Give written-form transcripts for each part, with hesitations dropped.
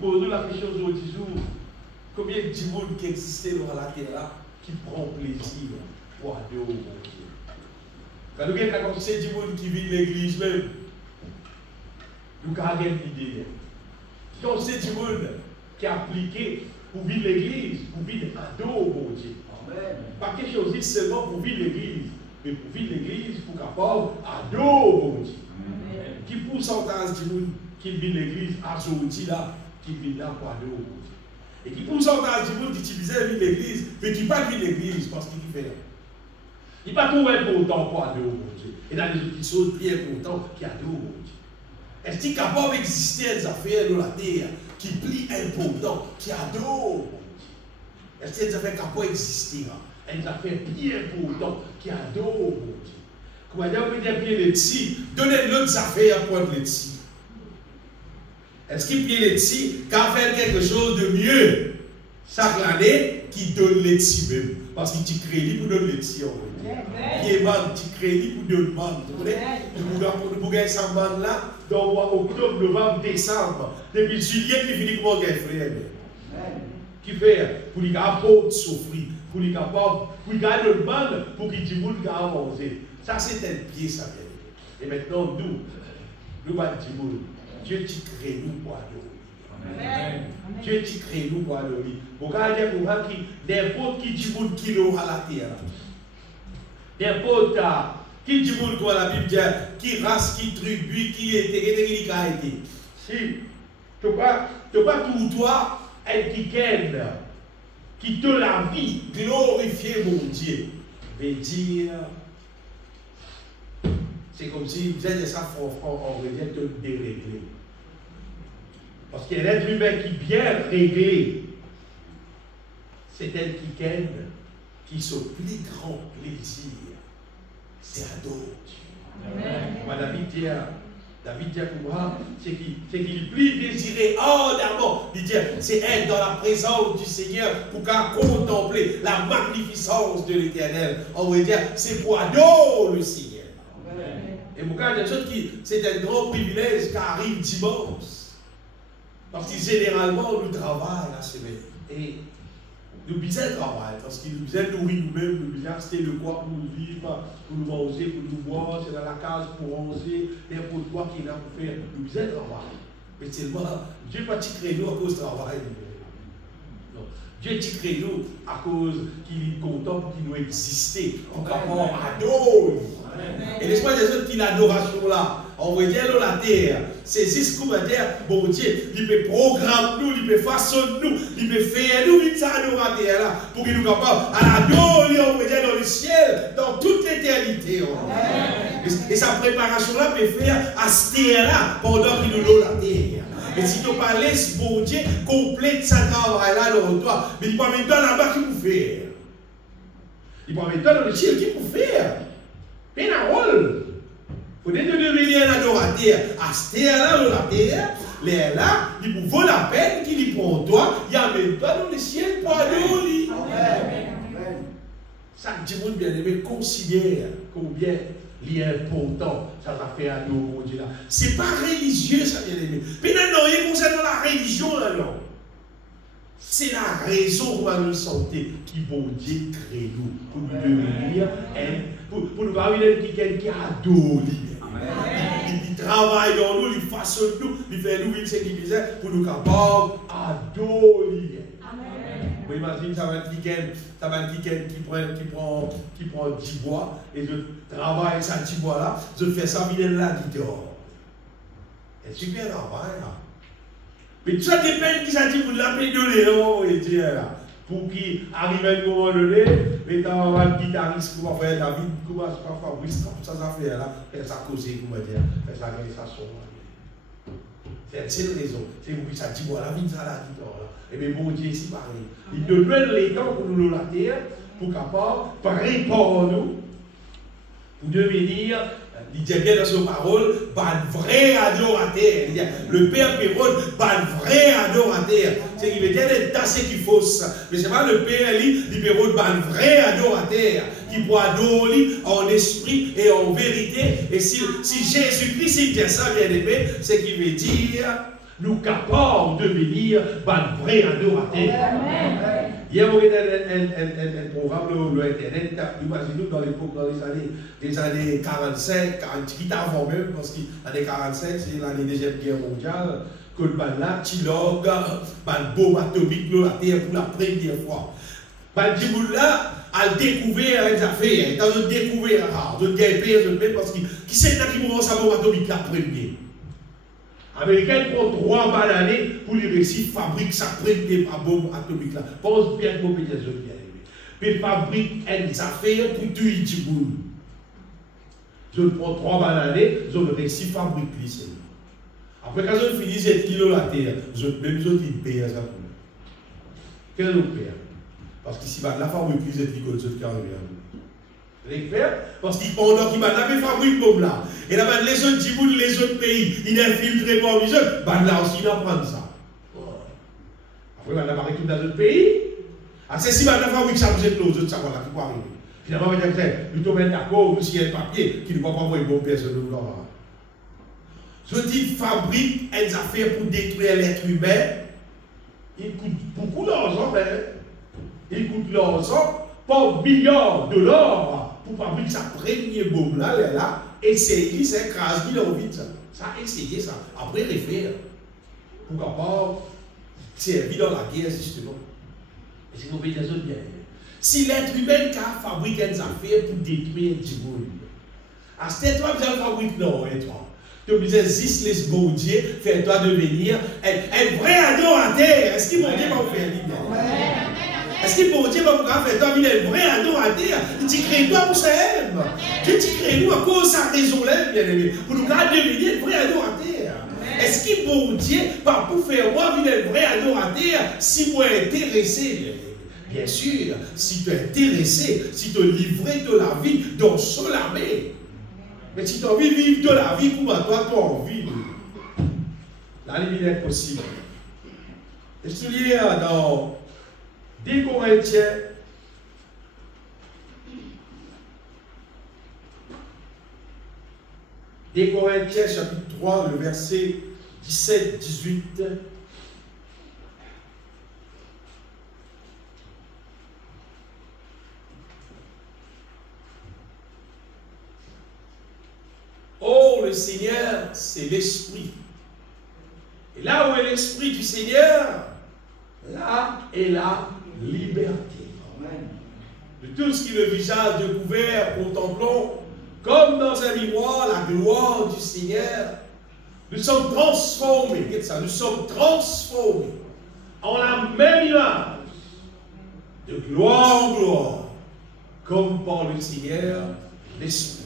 Posons la question aujourd'hui, combien de gens qui existent dans la terre là, qui prend plaisir pour adorer mon Dieu. Quand nous avons ces gens qui vivent l'église même, nous avons une idée. Quand c'est des gens qui appliquent pour vivre l'église, pour vivre adorer mon Dieu. Pas quelque chose seulement pour vivre l'église, mais pour vivre l'église, pour capable adorer mon Dieu. Qui pourcentage de gens qui vivent l'église aujourd'hui là, qui vivent là pour adorer mon Dieu. Et qui pourcentage de gens qui utilisent l'église, mais qui ne pas vivre l'église parce qu'il fait là. Il n'est pas tout important pour adorer mon Dieu. Et dans les autres qui sont bien importants qui adorent mon Dieu. Est-ce qu'il est capable d'exister des affaires dans la terre qui plient important, qui adorent mon Dieu? Est-ce qu'il y a des affaires capables d'exister? Des affaires bien importantes qui adorent mon Dieu. Comment dire, on peut dire bien les petits, donnez d'autres affaires pour les petits. Est-ce qu'il plie les petits, qu'à faire quelque chose de mieux chaque année qui donne les petits même? Parce qu'il t'y crédit pour donner les petits en fait. Qui est mal, t'y crédit pour donner le mal. Vous voyez, pour gagner cette bande là, dans octobre, novembre, décembre, depuis juillet, puis finit comment gagner frère. Qui fait pour les capables de souffrir, pour les capables, pour gagner le mal, pour qu'ils disent qu'ils ont avancé. Ça c'est un pied, ça vient. Et maintenant, nous allons dire, Dieu t'y crée nous pour adorer. Dieu t'y crée nous pour adorer. Regardez pour voir qui, n'importe qui dit qui l'eau à la terre. N'importe qui dit quoi la Bible dit, qui race, qui tribu, qui était, qui a été. Si, tu pas tout toi, elle qui gagne, qui te la vie, glorifier mon Dieu. Veut dire, c'est comme si vous êtes ça on revient de dérégler. Parce qu'il y a l'être humain qui bien réglé, c'est elle qui gagne, qui se plus grand plaisir, c'est adorer Dieu. David dit pour moi, c'est qu'il est plus désiré ardemment. Il dit, c'est être dans la présence du Seigneur pour contempler la magnificence de l'Éternel. On va dire, c'est pour adorer le Seigneur. Et pour c'est un grand privilège qui arrive dimanche. Parce que généralement, nous travaillons la semaine. Et nous besoin de travail. Parce que nous besoin de nourrir nous-mêmes, nous besoin d'acheter le quoi pour nous vivre, pour nous manger, pour nous boire, c'est dans la case pour manger, n'importe quoi qu'il a pour faire. Nous besoin de travail. Mais seulement, Dieu n'a pas créé nous à cause du travail. Non. Dieu t'a créé nous à cause qu'il est content pour qu'il nous existe. En capable adorer. Et laisse-moi dire cette adoration là. On va dire la terre, c'est juste comme dire, bon Dieu, il peut programmer nous, il peut façonner nous, il peut faire nous, il s'adore la terre là, pour qu'il nous capable à l'adorer, on va dire dans le ciel, dans toute l'éternité. Et sa préparation là peut faire à cette terre là, pendant qu'il nous donne la terre. Et si tu parles, bon Dieu, complète sa travail là dans toi, mais il peut mettre là-bas qui peut faire. Il peut mettre dans le ciel qui peut faire. Mais la rôle. Vous devez devenir un adorateur. À cette terre-là, la terre, l'air là, il vaut la peine qu'il y prend toi, il y a même pas dans le ciel pour adorer. Ça, du monde bien aimé, considère combien il est important, ça va faire adorer mon Dieu là. C'est pas religieux, ça bien aimé. Mais non, il concerne la religion là, non. C'est la raison pour nous santé qui bon Dieu crée nous, pour nous devenir, pour nous avoir une qui adore. Il travaille dans nous, il façonne nous, il fait nous une sécurité pour nous capables d'adorer. Vous imaginez, ça va être quelqu'un qui prend 10 bois et je travaille ça 10 bois là, je fais ça, il est là, il dort. C'est super travail là. Mais tout ça dépend qui ça dit pour l'appeler de l'élan et dire là. Pour qu'il arrive à un moment donné, mais dans un guitariste, comment faire David, comment faire Fabrice, ça fait là, faire ça causer, comment dire, faire ça gagner sa son. C'est une raison. C'est pour que ça dit, voilà, la vie, ça là, et bien bon Dieu, c'est pareil. Il te donne les temps pour nous la terre, pour capable, préparer nous, pour devenir. Il dit bien dans son parole, un vrai adorateur. Le Père Péron, un vrai adorateur. C'est qu'il veut dire des tasses qui faussent. Mais c'est pas le Père, il Péron, un vrai adorateur qui peut adorer en esprit et en vérité. Et si Jésus-Christ dit ça, bien aimé, c'est qu'il veut dire nous capables de devenir un vrai adorateur. Hier, on a un programme sur Internet, imaginez-nous dans l'époque, dans les années 45, 48 avant même, parce que l'année 45, c'est l'année Deuxième Guerre mondiale, que le là, Tilog, une bombe atomique dans la Terre pour la première fois. Le là a découvert les affaires, dans une découverte rare, de guerre, parce que qui c'est là qui mourra sa bombe atomique la première? Américains prend 3 bananes pour les réussir, fabrique sa première bombe atomique là. Pense bien que vous pouvez dire bien. Puis fabrique des affaires pour tuer du monde. Je prends 3 bananes, je réussis fabrique lycée. Après, quand je finis cette kilo la terre, je même je dis payer ça pour moi. Qu'est-ce que je paye? Parce que si la fabrique cette kilo, je te carry. Les faire, parce qu'ils pendant qu'ils fait fabrique bombe là. Et là, les autres Djibouti, les autres pays, ils infiltrent parmi eux, là aussi, ils apprennent ça. Après, on a parlé tout dans d'autres pays. C'est si on fabrique ça, vous êtes là, aux autres, ça va là, qui peut arriver. Finalement, on va dire, nous tombons d'accord, nous signons un papier qui ne va pas envoyer une bombe personne. Je dis, fabrique des affaires pour détruire l'être humain. Il coûte beaucoup d'argent, mais il coûte l'argent, pas milliards de dollars. Pour fabriquer sa première bombe là, essayer, c'est écraser dans le vide. Ça a essayé ça. Après, refaire. Pourquoi pas servir dans la guerre, justement. Et c'est qu'on peut dire ça bien. Si l'être humain a fabriqué des affaires pour détruire du monde, à cette toi, tu as fabriqué, non, et toi. Tu as besoin de les bon Dieu, fais-toi devenir un vrai adorateur. Est-ce qu'il bon Dieu va vous faire libre? Est-ce que bon Dieu va vous faire toi un vrai adorateur? Tu crées toi pour ça aime. Dieu tu crées nous à cause de sa raison là, bien aimé. Pour nous devenir un vrai adorateur. Est-ce que bon Dieu va vous faire moi un vrai adorateur si moi intéressé? Bien sûr, si tu es intéressé, si tu es livré de la vie dans son armée. Mais si tu as envie de vivre de la vie, comment toi tu as envie de la vie est possible. Et je te lis dans 2 Corinthiens, chapitre 3, le verset 17-18. Oh, le Seigneur, c'est l'Esprit. Et là où est l'Esprit du Seigneur, là est la liberté. Amen. De tout ce qui est le visage découvert, contemplons, comme dans un miroir, la gloire du Seigneur. Nous sommes transformés, qu'est-ce que ça? Nous sommes transformés en la même image, de gloire en gloire, comme par le Seigneur, l'Esprit.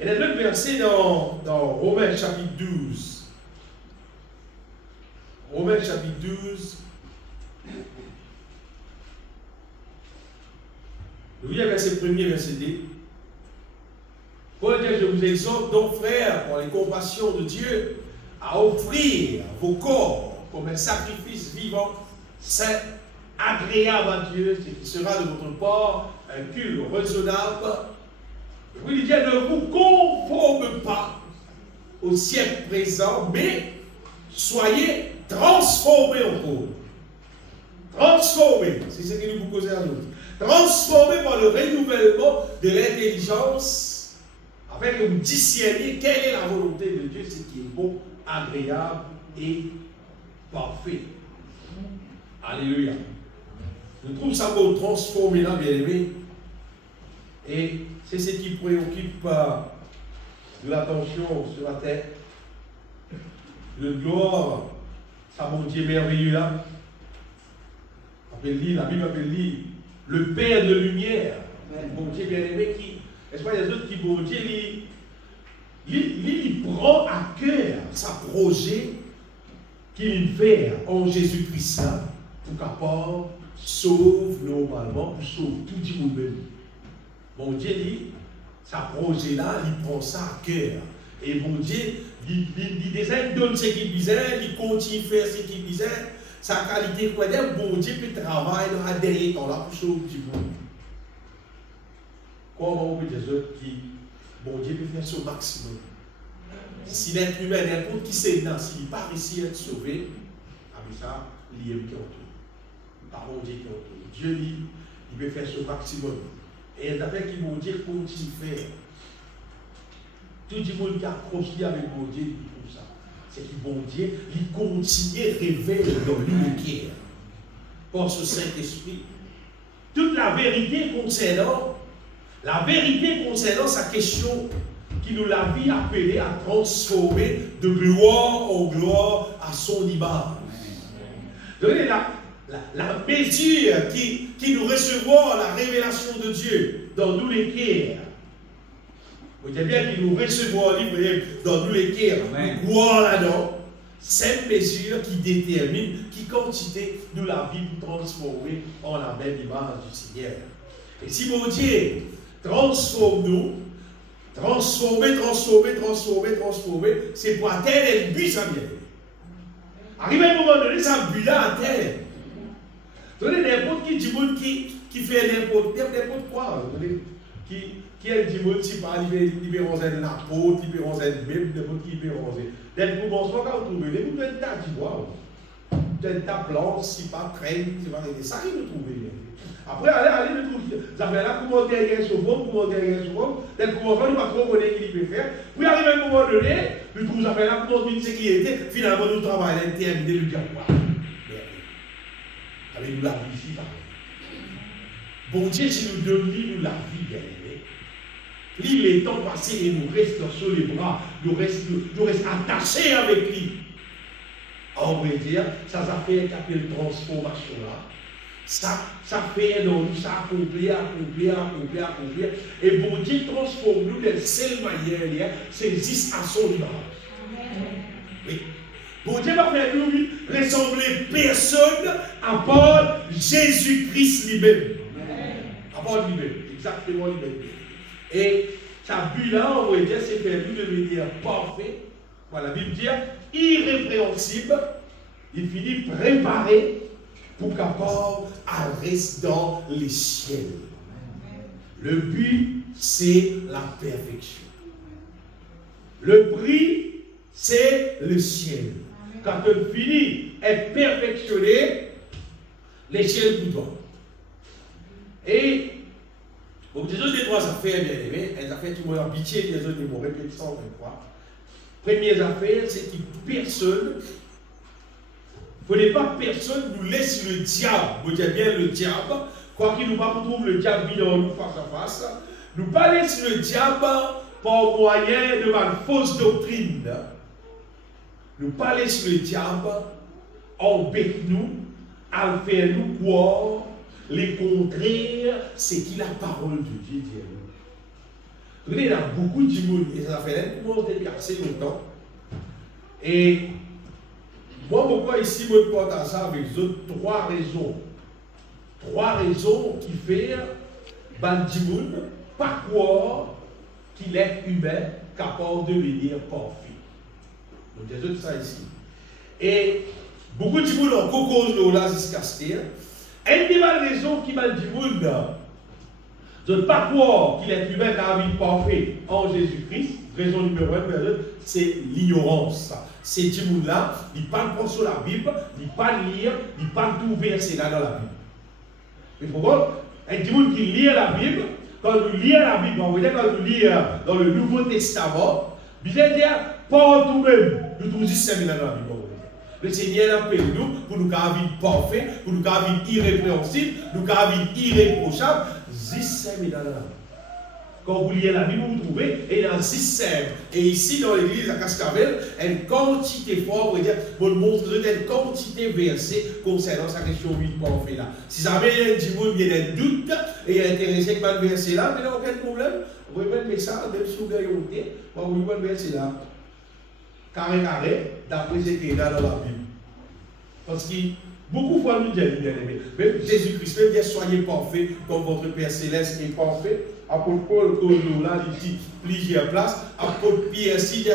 Et le même verset dans Romains chapitre 12. Romains chapitre 12. Vous voyez verset 1er, verset 2. Paul dit, je vous exhorte donc, frères, pour les compassions de Dieu, à offrir vos corps comme un sacrifice vivant, saint, agréable à Dieu, ce qui sera de votre part un culte raisonnable. Oui, il dit, ne vous conforme pas au siècle présent, mais soyez transformés en cours. Transformés, c'est ce que nous vous causons à nous. Transformés par le renouvellement de l'intelligence, afin que vous discerniez quelle est la volonté de Dieu, ce qui est bon, agréable et parfait. Alléluia. Je trouve ça beau, transformer là, bien aimé. Et c'est ce qui préoccupe de l'attention ce matin. Le gloire, ça mon Dieu merveilleux là. La Bible appelle lui le Père de lumière. Mon Dieu bien aimé qui, est-ce qu'il y a des autres qui, mon Dieu, il prend à cœur sa projet qu'il fait en Jésus-Christ là, pour capable sauve normalement, pour sauver tout le monde même. Mon Dieu dit, sa projet là, il prend ça à cœur. Et mon Dieu, il donne ce qu'il disait, il continue à faire ce qu'il disait. Sa qualité, quoi dire, bon Dieu peut travailler dans la dernière temps là pour sauver du monde. Comment on peut dire qui, bon Dieu peut faire son maximum. Si l'être humain, n'importe qui c'est là, s'il n'est pas réussi à être sauvé, avec ça, il y a qui autour. Par mon Dieu qui autour. Dieu dit, il peut faire son maximum. Et il y a des qui vont dire comment il fait. Tout le monde qui a accroché avec mon Dieu, il trouve ça. C'est que bon Dieu, il continue à révéler dans nous le cœur. Par ce Saint-Esprit. Toute la vérité concernant sa question qui nous l'a vie appelée à transformer de gloire en gloire à son image. Donnez la mesure qui nous recevra la révélation de Dieu dans nous les cœurs. Vous savez bien qu'il nous recevra dans nous les cœurs. Gloire là-dedans. Cette mesure qui détermine qui quantité nous la vie pour transformer en la même image du Seigneur. Et si mon Dieu transforme-nous, transformer, c'est pour atteindre le but, ça vient. Arrive à un moment donné, ça but là atteint. Donnez n'importe qui du monde qui fait n'importe quoi. Qui est du monde qui parle, il peut ranger l'apôtre, il peut ranger le Bible, n'importe qui peut ranger. Dès le commencement, quand vous trouvez, vous avez un tas de bois. Vous avez un tas blanc, si pas traîne, c'est pas réglé. Ça arrive de trouver. Après, allez de trouver. Ça fait là, commenter rien sur vous, dès le commencement, nous ne pas trop connaître ce qu'il peut faire. Puis arrive à un moment donné, nous trouvons ça fait là, commenter ce qui était. Finalement, nous travaillons, terminer le diable. Avec nous la vie ici, bon Dieu, si nous donnons nous la vie, bien aimé. Lui, les temps passés et nous restons sur les bras, nous restons attachés avec lui. On va dire, ça fait une transformation là. Ça fait dans nous, ça accomplir. Et bon Dieu transforme nous de la seule manière, c'est juste à son image. Oui. Bon Dieu va faire nous ressembler personne à part Jésus-Christ lui-même. À part lui-même, exactement lui-même. Et sa but là, on va dire, c'est faire nous devenir parfait. Voilà, la Bible dit irrépréhensible. Il finit préparé pour capable à rester dans les ciels. Le but, c'est la perfection. Le prix, c'est le ciel. Quand on finit est perfectionné, les ciels pour toi. Et donc, des autres des trois affaires, bien aimés, elles affaires qui m'ont habitué, des autres m'ont répété ça en fois. Première affaire, c'est que personne, il ne faudrait pas personne nous laisse le diable, vous dites bien le diable, quoi qu'il nous pas trouve le diable dans nous face à face, nous pas laisser le diable par moyen de ma fausse doctrine. Nous pas laisser le diable embêter nous, à faire nous croire les contraires, c'est qui la parole de Dieu dit. Vous voyez, il y a beaucoup de monde, et ça fait un moment depuis assez longtemps. Et moi, pourquoi ici, je partage ça avec les autres? Trois raisons. Trois raisons qui font que du monde pas croire qu'il est humain capable de devenir parfait. Donc, les autres, ça ici. Et beaucoup de monde ont cause de là jusqu'à ce qu'il une des raisons qui m'a dit de ne pas croire qu'il est humain car il est parfait en Jésus-Christ, raison numéro 1, c'est l'ignorance. C'est du monde là, il ne parle pas sur la Bible, il ne parle pas lire, il ne parle tout verset là dans la Bible. Mais pourquoi un du monde qui lit la Bible, quand nous lisons la Bible, on va dire quand nous lisons dans le Nouveau Testament, bien dire, pas tout-même, nous trouvons juste 5 000 dans la Bible. Le Seigneur appelle nous pour nous garder parfait, pour nous garder irrépréhensible, nous garder irréprochable. 6 000 dans la Bible. Quand vous lisez la Bible, vous trouvez, et dans 6 et ici dans l'église à Cascavel, une quantité forte, on dire, pour montrer une quantité versée concernant sa question 8 parfait là. Si jamais il y a du monde, il y a un doute, et il est intéressé par le verset là, mais il n'y a aucun problème. Vous pouvez mettre ça, même si vous avez monté, vous pouvez mettre le verset là. Carré, d'après ce qui est là dans la Bible. Parce que beaucoup de fois nous disons, bien aimé, même Jésus-Christ, même bien soyez parfaits comme votre Père Céleste est parfait. Apôtre Paul, nous là, ici, plusieurs places. Apôtre Pierre, si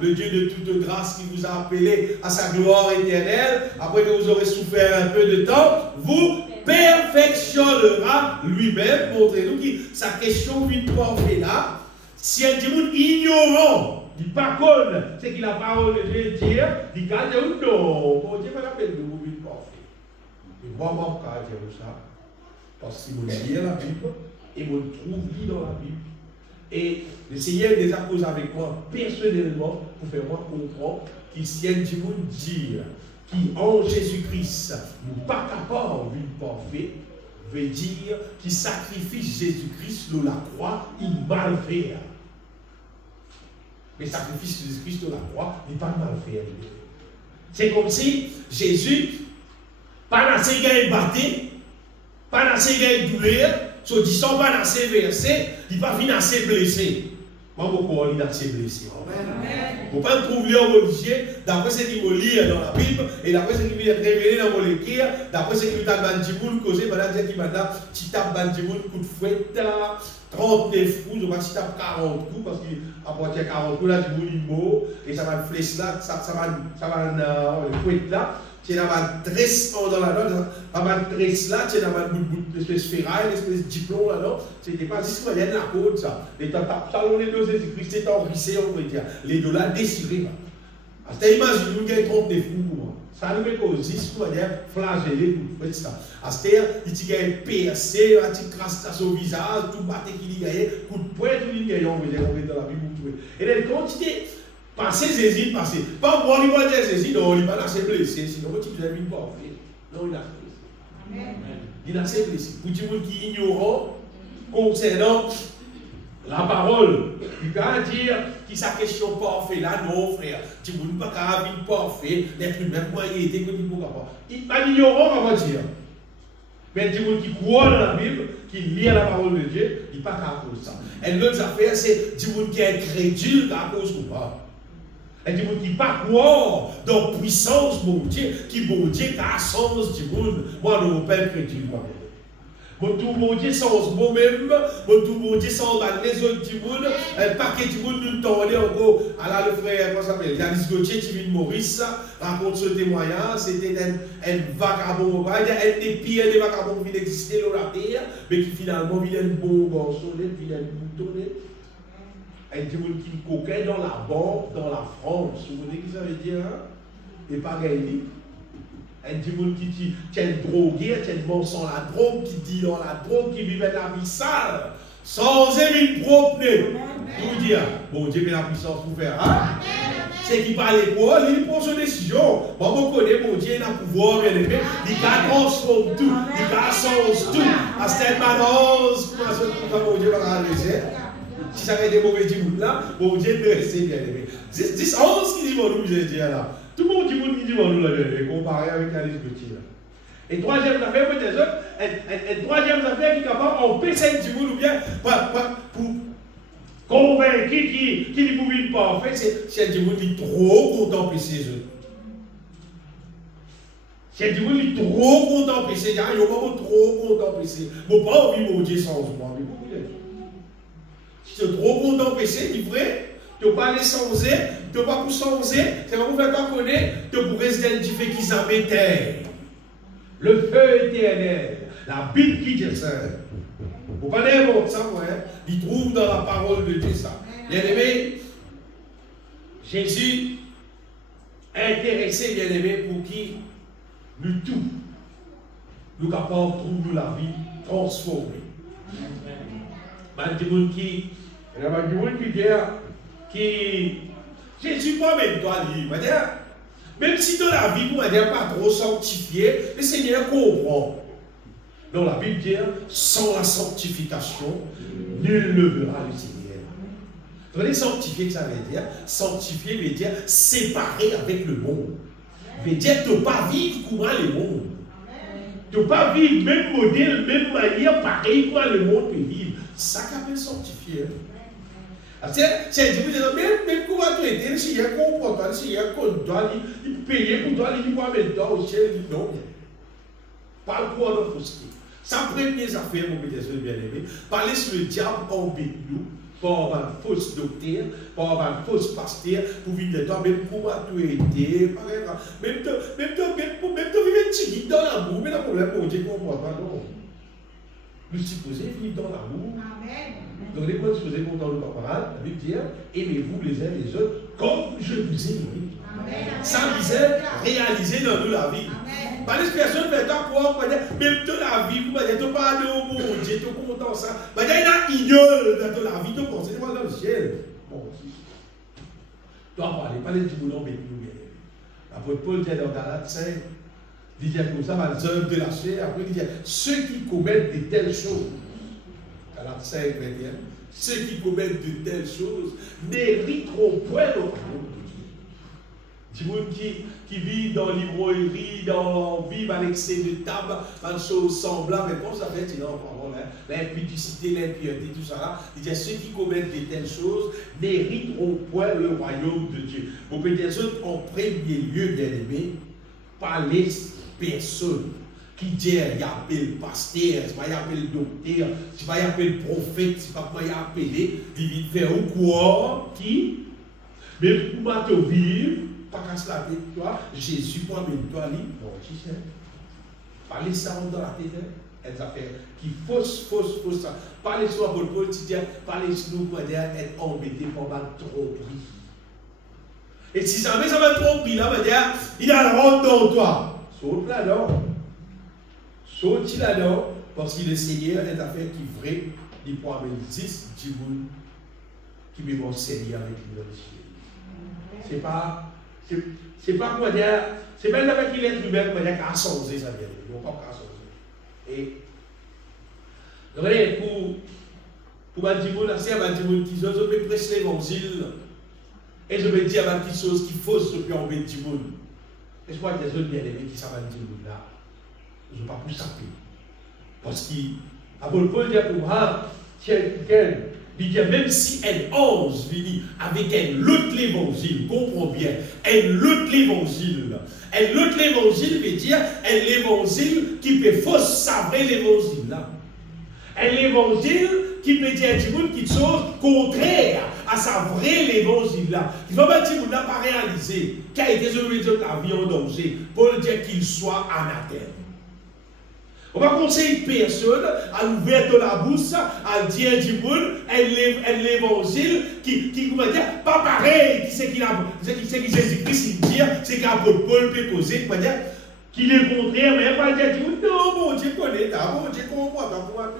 le Dieu de toute grâce qui vous a appelé à sa gloire éternelle, après que vous aurez souffert un peu de temps, vous perfectionnera lui-même. Montrez-nous que sa question vient parfaite là. Si un démon ignorant il pas conne, c'est que la parole de Dieu dit, il garde ou non. Bon Dieu, pas appelle de vous vite parfait. Et moi, je vais dire ça. Parce qu'il me lit la Bible, et me trouve dans la Bible. Et le Seigneur est déjà posé avec moi personnellement pour faire moi comprendre qu'il s'y a du monde dire qu'en Jésus-Christ, nous ne sommes pas capables de parfait, veut dire qu'il sacrifie Jésus-Christ sur la croix, il mal fait. Mais sacrifice Jésus-Christ sur la croix, il n'est pas mal fait. C'est comme si Jésus, pas dans ses gars battés, pas dans ses gars douleur, sur disant pas dans ses versets, il va venir assez blessé. Moi, pourquoi il est assez blessé? Il ne faut pas trouver en religieux, d'après ce qu'il me lit dans la Bible, et d'après ce qu'il vient révéler dans mon écrire, d'après ce qu'il t'a bandimoun causé, madame dit qu'il m'a dit, tu tapes bandimoun coup de fouet, 39 coups, je crois que tu tapes 40 coups, parce qu'après 40 coups, là, tu moules une mot, et ça va le flèche là, ça va le fouet là. Tu as un dress dans la note, un dress là, tu as une espèce de ferraille, une espèce de diplôme là-dedans. C'était pas juste qu'il y a de la côte, ça. Et tu as talonné de Jésus-Christ, c'est enrissé, on peut dire. Les dollars déchirés. C'est imagine, nous avons 39 fous. Ça nous met aussi, ce qu'on va dire, flagellé, tout ça. C'est-à-dire, il y a percé, il crasse son visage, tout batté qu'il y a, coup de poing, tout il y a, on va dire, dans la Bible. Et les quantités. Passer Jésus, passer. Pas moi, il va dire Jésus, non, il va assez blessé. Sinon, tu ne l'as pas fait. Non, il a blessé. Il a assez blessé. Pour tout le monde qui est ignorant concernant la parole, il va dire qu'il sa question parfait là, non, frère. Tu ne peux pas avoir une parfait, l'être humain, moi, il était comme il ne peut pas. Il va ignorant, on va dire. Mais tout le monde qui croit dans la Bible, qui lit la parole de Dieu, il n'est pas qu'à cause de ça. Et l'autre affaire, c'est tout le monde qui est incrédule à cause ou pas. Et du monde qui ne pas croire dans la puissance de mon Dieu, qui mon Dieu a sens du monde, moi, je ne veux pas incrédule. Mon Dieu sens moi-même, mon Dieu sens les autres du monde, un paquet du monde nous tendait encore. Alors le frère, comment ça s'appelle, Yanis Gauthier, qui vient de Maurice, raconte ce témoignage, c'était un vagabond, un des pires des vagabonds qui existaient dans la terre, mais qui finalement vient un bon garçon, puis un boutonné. Et du monde qui coquait dans la banque, dans la France. Vous voyez ce que ça veut dire? Et pas gagné. Et du monde qui tient drogué, tient sans la drogue, qui dit dans la drogue, qui vivait la vie sale, sans aimer propre. Je vous dis, bon Dieu, la puissance pour faire. Hein? C'est qui parle quoi? Il prend son décision. Moi, je connais mon Dieu, il a pouvoir, il transforme tout, il change tout. À cette manance, comment mon Dieu va réaliser? Si ça avait des mauvais djibouts là, bon Dieu me rester bien aimé. 10 11 qui dit bon nous, je dis là. Tout le monde qui dit bon nous, comparé avec la liste de tir. Et troisième affaire, peut-être, et troisième affaire qui est capable d'empêcher cette djibout ou bien pour convaincre qui ne pouvait pas. En fait, c'est un djibout qui est trop contempler ses œufs. C'est un djibout qui est trop contempler ses gars, il n'y a pas trop contempler ses. Bon, pas envie mon Dieu sans moi, mais beaucoup de si tu es trop content de pécher, il est vrai, tu ne peux pas aller changer, tu ne peux pas pour changer, c'est pas pour faire quoi connaître, tu peux rester du fait qu'ils en mettaient. Le feu éternel, la Bible qui dit ça. Vous ne pouvez pas inventer ça, moi, il trouve dans la parole de Dieu ça. Bien aimé, Jésus est intéressé, bien aimé, pour qui nous tout, nous capables de trouver la vie transformée. Il y a des gens qui disent Jésus, moi-même, toi, même si dans la vie, vous ne pas trop sanctifié, le Seigneur comprend. Dans la Bible dit, sans la sanctification, nul ne verra le Seigneur. Vous voyez, sanctifier, ça veut dire, sanctifier veut dire séparer avec le monde. Veut dire ne pas vivre comme le monde. Ne pas vivre même modèle, même manière, pareil comme le monde peut vivre. Ça qu'appelle sanctifier. C'est même comment tu étais, le Seigneur comprend toi, le Seigneur compte toi, il paye pour toi, il dit quoi avec toi au ciel, il dit non. Pas le quoi de fausseté. Sa première affaire, mon bien-aimé, parler sur le diable en nous, par une fausse doctrine, par une fausse pasteur, pour vivre de toi, même comment tu étais, même tu vivais petit dans l'amour, mais le problème, mon Dieu comprend toi, non. nous supposons vivre dans l'amour. Donc, les points supposés content de camarades, la Bible dit, aimez-vous les uns les autres comme je vous ai aimé. Ça disait réaliser dans nous la vie. Par l'expression de faire quoi, même dans la vie, vous ne pas de au monde, tu es content ça. Il y a une idole dans la vie, tu penses, c'est dans le ciel. Bon, si. Tu dois parler, pas les boulons, mais nous bien. L'apôtre Paul dit dans Galates 5, il dit comme ça, les œuvres de la chair, après il dit, ceux qui commettent de telles choses, Galates 5, 21, ceux qui commettent de telles choses n'hériteront point le royaume. Du monde qui vit dans l'ivrognerie, dans vivre à l'excès de table, dans des choses semblables, mais comme ça fait, l'impudicité, l'impiété, tout ça là, il dit ceux qui commettent de telles choses n'hériteront point le royaume de Dieu. Vous pouvez dire en premier lieu, bien aimé, par les personnes qui disent, il y a appelé le pasteur, il y a appelé le docteur, il y a appelé le prophète, il y a appelé, il dit faire ou quoi, qui, mais pour te vivre, pas qu'à se la tête, toi, Jésus, pour amener toi, lui, bon, tu sais, parler ça dans la tête, elles affaires qui fausse, ça. Parler sur Paul, tu dis, parler sur nous, pour dire, être embêté pour ma tromperie. Et si jamais ça va tromper, là, on va dire, il a la honte dans toi. Saute là-dedans. Saute là-dedans, parce que le Seigneur est affaire qui est vrai, il peut amener 10 djibounes qui me vont servir avec lui dans le ciel. C'est pas comment dire, c'est pas une affaire qui est humain, comment dire, qu'à changer ça vient. Ils ne vont pas qu'à changer. Et, regardez, pour Badimoun, c'est à Badimoun qui sont, je vais prêcher l'évangile, et je vais dire à petites choses qui faussent depuis en Badimoun. Et je crois que des autres bien-aimés qui savent Badimoun là, je ne vais pas plus saper. Parce qu'Apôtre Paul dit pour moi, tiens, il dit même si elle ose venir avec un autre l'évangile, comprends bien, un autre l'évangile. Un autre l'évangile veut dire un l'évangile qui peut fausse savrer l'évangile là. Un l'évangile qui peut dire quelque chose contraire à sa vraie l'évangile là. Il ne va pas dire qu'on n'a pas réalisé qu'a été la vie en danger pour dire qu'il soit anathème. On va conseiller personne à ouvrir de la bouche, à dire du monde, l'évangile qui comment dire, pas pareil, qui c'est qui Jésus-Christ dit, c'est qu'apôtre Paul peut poser, comment dire, qu'il est contraire, mais il va dire, non, bon Dieu connaît, bon Dieu comprend, pour moi,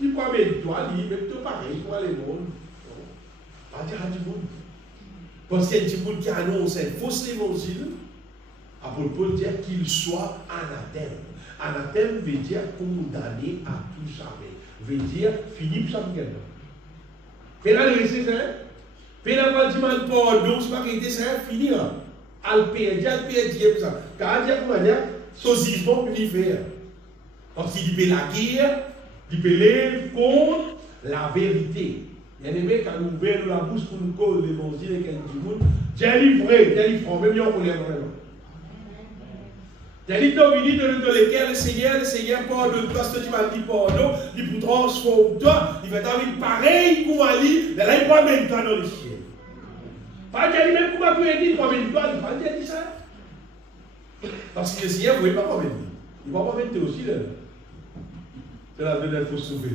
il peut mettre toi, il met tout pareil, pour les mondes. Pas dire à du monde. Parce qu'il y a du monde qui annonce un faux évangile, apôtre Paul dit qu'il soit anathème. Anathème veut dire condamné à tout jamais. Veut dire fini pour ça. Mais là, le c'est ça. Mais là, quand tu m'as dit pardon, c'est pas qu'il était ça, fini. Alpé, pour ça. Car il y a comment dire, sausissement pour faire. Parce qu'il peut la guerre, il peut aller contre la vérité. Il y a des mecs qui ont ouvert la bouche pour nous causer l'évangile et qui ont dit, j'ai livré, même si on connaît vraiment. Il y a de lesquels le Seigneur pardonne-toi, ce que tu m'as dit pardon, il vous transforme toi, il va t'amener pareil comme Ali, mais là il va mettre toi dans le ciel. Pas dire même comment tu as dit, il va mettre toi, il va dire ça. Parce que le Seigneur ne voulait pas mettre. Il ne va pas mettre aussi là. C'est la nouvelle, il faut se sauver.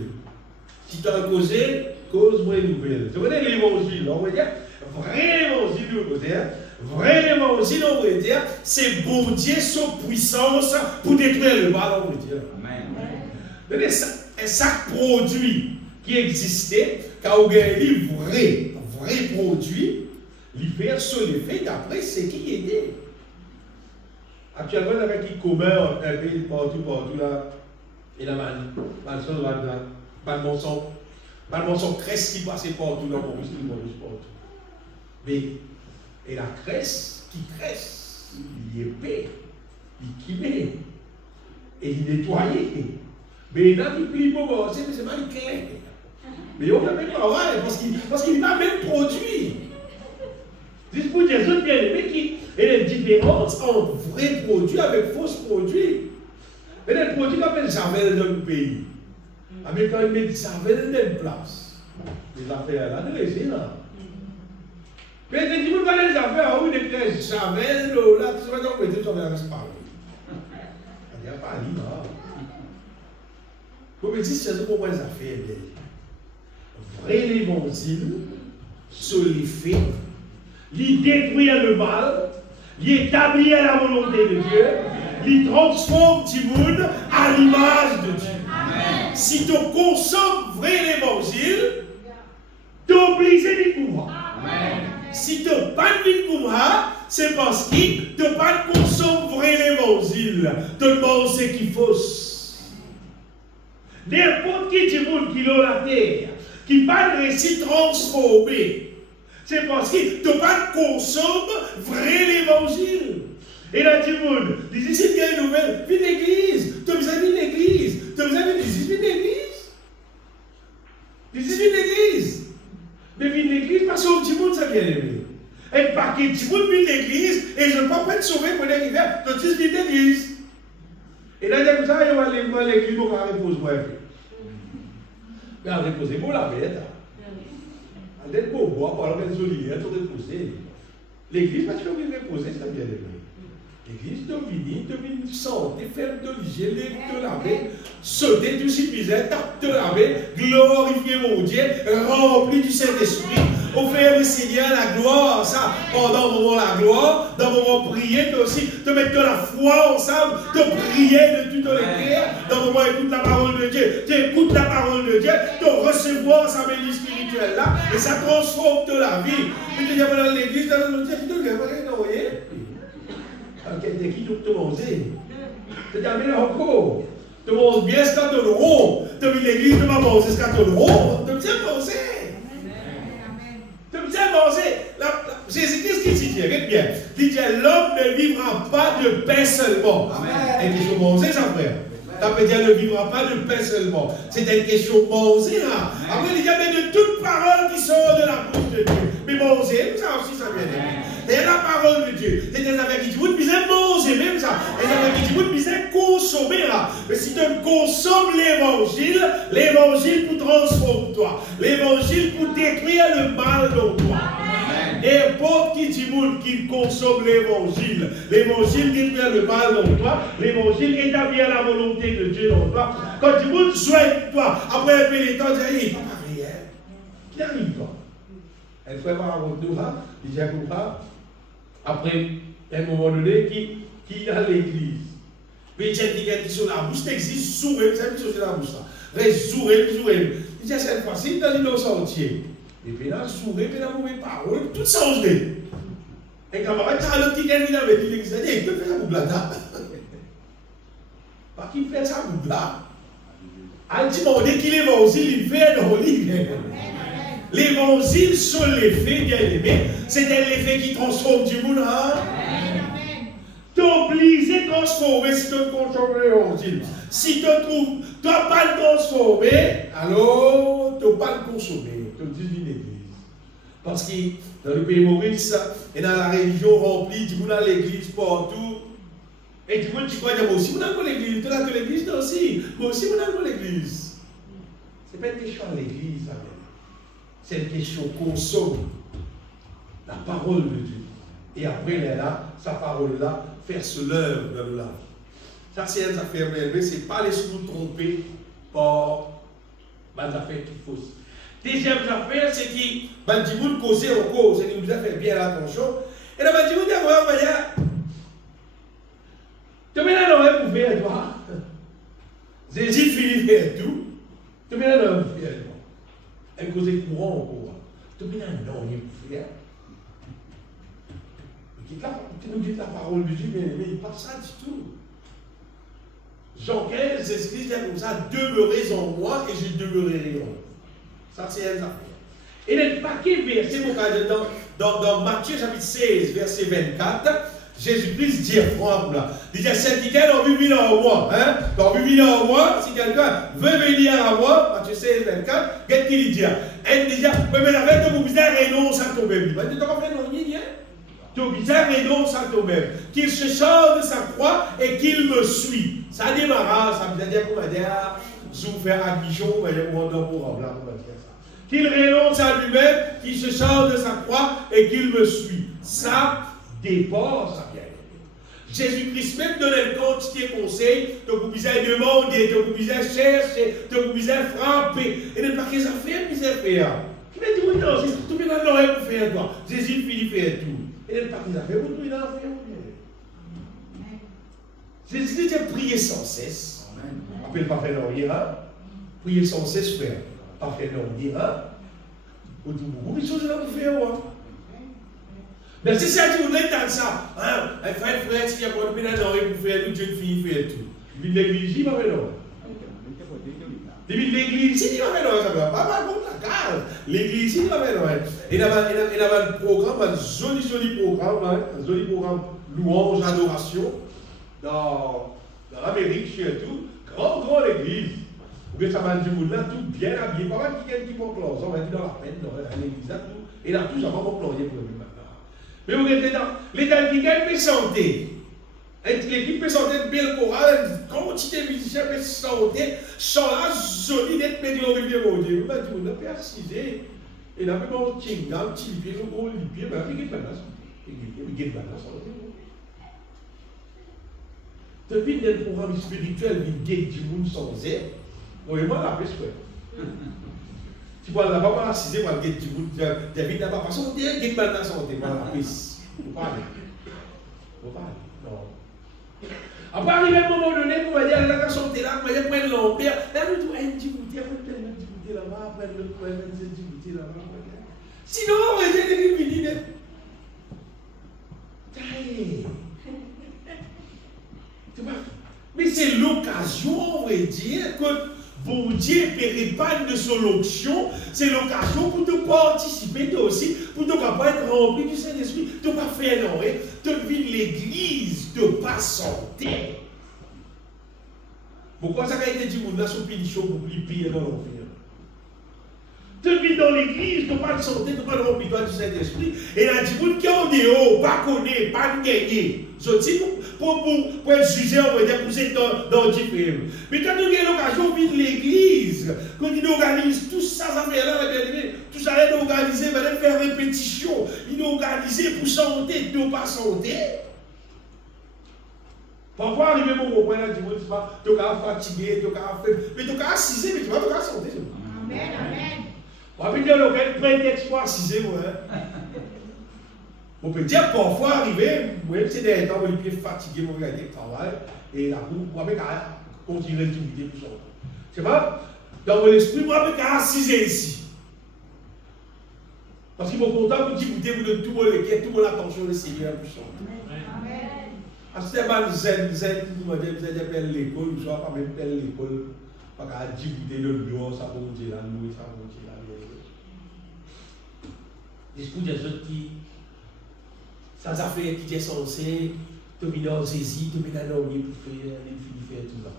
Si tu as causé, cause-moi une nouvelle. Tu connais l'évangile, on va dire, vrai évangile, on va dire. Vraiment aussi, on veut dire, c'est bon Dieu son puissance pour détruire le mal, on veut dire. Amen. Chaque produit qui existait, quand on a un vrai produit, il fait sur l'effet d'après ce qui était. Actuellement, on a qui commeurt un pays partout là, et la malson là, pas de mensonge cresse qui passait partout là, Maurice partout. Mais et la cresse, il est épais, il quimé, et il est nettoyé. Mais il a tout pris pour c'est mal clair. Mais on ne peut pas voir parce qu'il n'a pas même produit. C'est pour dire autres bien aimés qui et la différence entre vrai produit avec faux produit. Et les produits qu'on appelle Javel dans le pays. Mais quand ils mettent Javel dans une place, les affaires là, de laisser là. Mais les gens qui vont les affaires, où ils disent Javel, là, tu vas donc mettre Javel à se parler. Il n'y a pas là. Comme je dis, c'est comment ça fait. Vrai l'évangile, sur les faits, il détruit le mal, il établit la volonté de Dieu, il transforme le monde à l'image de Dieu. Amen. Si tu consommes vrai l'évangile, tu es obligé de pouvoir. Si tu n'as pas de pouvoir, c'est parce que tu n'as pas consommé vrai l'évangile. Tout le monde sait qu'il faut. N'importe qui monde qui a la terre, qui pas de récit transformé, c'est parce que tu n'as pas consommé vrai l'évangile. Et là, tu monde, dis ici, il y a une nouvelle, viens l'église, tu as besoin de l'église, tu as besoin de l'église. Dis ici, viens l'église. Mais viens l'église parce que petit monde, ça vient aimer. Et pas que petit monde vient l'église et je ne peux pas être sauvé pour l'hiver, donc tu viens l'église. Et là, comme ça, il va aller l'église pour qu'on repose moi. Mais on repose pour la bête. On est pour boire, pour aller solidaire, tout reposer. L'église, parce qu'on vient reposer, ça vient aimer. L'église devine santé, faire de l'hygiène, te laver, sauter du suffisant, te laver, glorifier mon Dieu, rempli du Saint-Esprit, offrir le Seigneur la gloire, ça, pendant le moment la gloire, dans le moment prier, tu aussi, te mettre de la foi ensemble, te prier de toutes les prières, dans le moment écoute la parole de Dieu, tu écoutes la parole de Dieu, tu recevoir sa bénédiction spirituelle là, et ça transforme de la vie. Et tu dis, dans l'église, dans le Dieu, tu te voyez? Quelqu'un qui te mange. Tu dis, mais encore, tu manges bien ce qu'on te le rond. Tu as mis l'église, tu vas manger ce qu'on te le rond. Tu me tiens manger. Tu me tiens manger. Jésus-Christ qui dit, regarde bien. Il dit, l'homme ne vivra pas de pain seulement. Et qu'il faut manger, ça frère. Ça veut dire ne vivra pas de pain seulement. C'est une question de manger. Après, il dit, mais de toute parole qui sort de la bouche de Dieu. Mais manger, ça aussi, ça vient d'aimer. C'est la parole de Dieu. C'est des affaires qui vous disent manger, même ça. Des affaires qui vous disent consommer là. Mais si tu consommes l'évangile pour transformer toi. L'évangile pour détruire le mal dans toi. N'importe qui dit qui consomme l'évangile détruit le mal dans toi, l'évangile établit la volonté de Dieu dans toi. Quand tu monde souhaite toi, après un peu de temps, tu dis, papa, rien. Qui arrive toi? Elle fait voir avec nous là, il dit comme ça. Après, à un moment donné, qui est à l'église. Mais il y a des gens qui sont la bouche, t'existes, sourire, c'est une chose de la bouche là. Reste sourire. Il dit, cette fois-ci, dans l'innocent entier. Et puis là, sourire, puis là, mauvaise parole, tout changé. Et quand on va le petit gars qui avait dit l'église, il peut faire ça pour blada. Pas qu'il fait ça pour blada. Un petit moment, dès qu'il est évangile, il fait dans le livre. L'évangile sur l'effet, bien aimé, c'est l'effet qui transforme du monde. Tu es obligé de transformer si tu consommes l'évangile. Si tu trouves, tu n'as pas le transformer, alors tu n'as pas le consommer. Tu dis une église. Parce que dans le pays Maurice et dans la religion remplie, tu vas dans l'église partout. Et tu crois que moi aussi, vous dans l'église. Tu as l'église, toi aussi. Moi aussi, vous dans l'église. Ce n'est pas une question à l'église, c'est une question consomme la parole de Dieu. Et après, là, sa parole-là, faire ce l'œuvre dans le lave. Ça, c'est une affaire, mais ce n'est pas les sous trompés par des affaires qui fausses. Deuxième affaire, c'est qui, du monde causer en cause, c'est que vous avez fait bien attention. Et là, du monde dit, tu mets là dans un pour faire toi. Jésus finit faire tout. Tu mets là dans un pour faire toi. Elle cause courant encore. Tu mets là dans un pour faire. Tu nous dis la parole de Dieu, mais il pas ça du tout. Jean 15, Jésus dit comme ça, demeurez en moi et je demeurerai en vous. Ça, c'est une affaire. Et le paquet verset, dans Matthieu chapitre 16, verset 24, Jésus-Christ dit à Franck, il dit, c'est quelqu'un dans 8 000 ans en moi. Dans 8 000 ans en moi, si quelqu'un veut venir à moi, Matthieu 16, 24, qu'est-ce qu'il dit? Il dit, mais la fête de vous renonce à toi-même. Tu n'as pas fait non, ton bizarre renonce à toi-même, qu'il se charge de sa croix et qu'il me suit. Ça démarrage, ça veut dire qu'on va dire, sous faire ambition, on va dire, on va dire ça. Qu'il renonce à lui-même, qu'il se charge de sa croix et qu'il me suit. Ça dépend, ça vient. Jésus-Christ même donnait le quantité de conseils, tu pouvais demander, tu pouvais chercher, tu pouvais frapper. Et ne pas qu'ils ont fait, ils ont fait. Qui m'a dit, oui, non, c'est tout le monde n'aurait pas fait toi. Jésus finit faire tout. Et ne pas qu'ils ont fait, oui, il a fait. Jésus a prié sans cesse. Après, il n'a pas fait rien. Prier sans cesse, frère. Pas fait rien. Il dit, beaucoup de choses là pour faire. Mais c'est ça qui vous dit dans ça. Un frère, qui a pas de pénal pour faire tout, jeune fille faire tout. Il vient de l'église, il va faire non. Il vient de l'église, il va faire non. Ça va pas contre la case. L'église, il va faire non. Il y avait un programme, un joli programme, louange, adoration, dans l'Amérique surtout, grande église. Vous voyez, ça va du monde là, tout bien habillé. Pas mal qui vont clore, on va dire dans la peine, dans l'église là, tout. Et là, tout ça va m'employer pour le maintenant. Mais vous regardez dans l'état qui gagne peut santé. L'équipe peut santé de belle chorale, quantité de musiciens peut santé, chant là, joli, d'être pédé au rivière, mon Dieu. Vous m'avez dit, on a persisté. Et là, même on tient un petit pied, un gros pied, mais il y a pas de santé. Il y a pas de santé. Depuis le programme spirituel, il y a du monde sans air. Oui, moi, la paix, tu vois, là-bas, pas assiser, moi, le du monde, David n'a pas santé, il y a pas de santé, moi, la paix. Faut pas aller. Faut pas aller. Non. Après, arrivé à un moment donné, on va dire, la santé là, on va dire, prendre l'ampère. Là, nous, tout, un petit bouteille, après, un petit bouteille là-bas, après, l'autre, un petit bouteille là-bas. Sinon, on va dire, les fini, mais c'est l'occasion, on va dire, que bon Dieu pérépane de son onction, c'est l'occasion pour te participer toi aussi, pour te être rempli du Saint-Esprit, de ne pas faire non, de vivre l'église, de ne pas santé. Pourquoi ça a été dit, mon sur punition pour plus pire dans l'enfer? De vivre dans l'église, de ne pas santé, de ne pas remplir du Saint-Esprit, et là, du monde qui est en dehors, pas connaît, pas gagner. Pour être jugé, on va dire, pour être dans différent. Mais quand nous avons l'occasion de vivre l'église, quand il organise tout ça, ça fait là, tout ça, il est organisé, il va faire répétition, il est organisé pour santé, de ne pas santé. Parfois, arriver au moment où tu es fatigué, tu es faible, mais tu es assisé, mais tu vas te santé. Amen, amen. On va dire, le prétexte pour assiser, moi. On peut dire parfois arriver, moi c'est des temps où il est fatigué, moi regarder le travail, et la cour, moi avec continuer l'activité pour ça. C'est pas dans mon esprit, moi avec assiser ici. Parce qu'il m'a content pour discuter pour tout le monde, tout l'attention du Seigneur pour ça. Amen. À ce moment, zen, vous appelle l'école, ou soit pas même l'école, pas qu'à discuter de l'eau, ça va monter là, nous, ça va monter là. Discours des autres qui. Ça a fait qui est censé, tu viens saisir, tu viens dormir pour faire tout ça.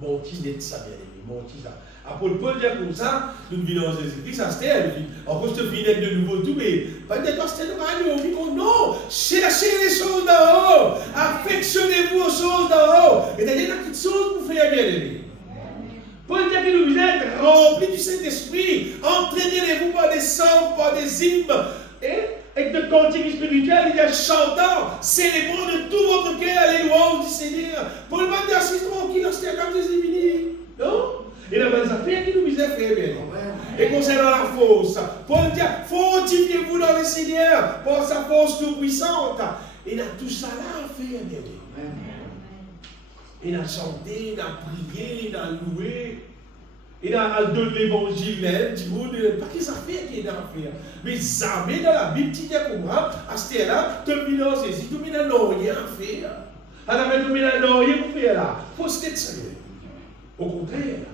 Mon petit net ça bien aimé, mon petit ça. Après le Paul dit comme ça, nous venons saisir. Ça c'était, en plus tu viens de nouveau tout, mais pas de toi c'était on dit non, cherchez les choses d'en haut, affectionnez-vous aux choses d'en haut. Et d'ailleurs, il y a toutes choses pour faire bien aimé. Paul dit que nous êtes remplis du Saint-Esprit, entraînez-vous par des chants, par des hymnes, et de cantique spirituel, il y a chantant, célébrant de tout votre cœur les louanges du Seigneur. Paul m'a dit, assis tranquille, c'était comme des évinis. Non? Et la bonne affaire qui nous disait faire bien. Et concernant la force, Paul dit, fortifiez-vous dans le Seigneur, par sa force toute puissante. Et il a tout ça là à faire bien. Il a chanté, il a prié, il a loué. Il a donné l'évangile, du monde, pas qu'il s'affaire qu'il a à faire. Mais jamais dans la Bible, tu dis pour moi, à ce là, tu me dis, c'est tu me dis, non, rien à faire. Alors, tu me dis, non, rien pour faire là. Il faut se tête ça. Au contraire,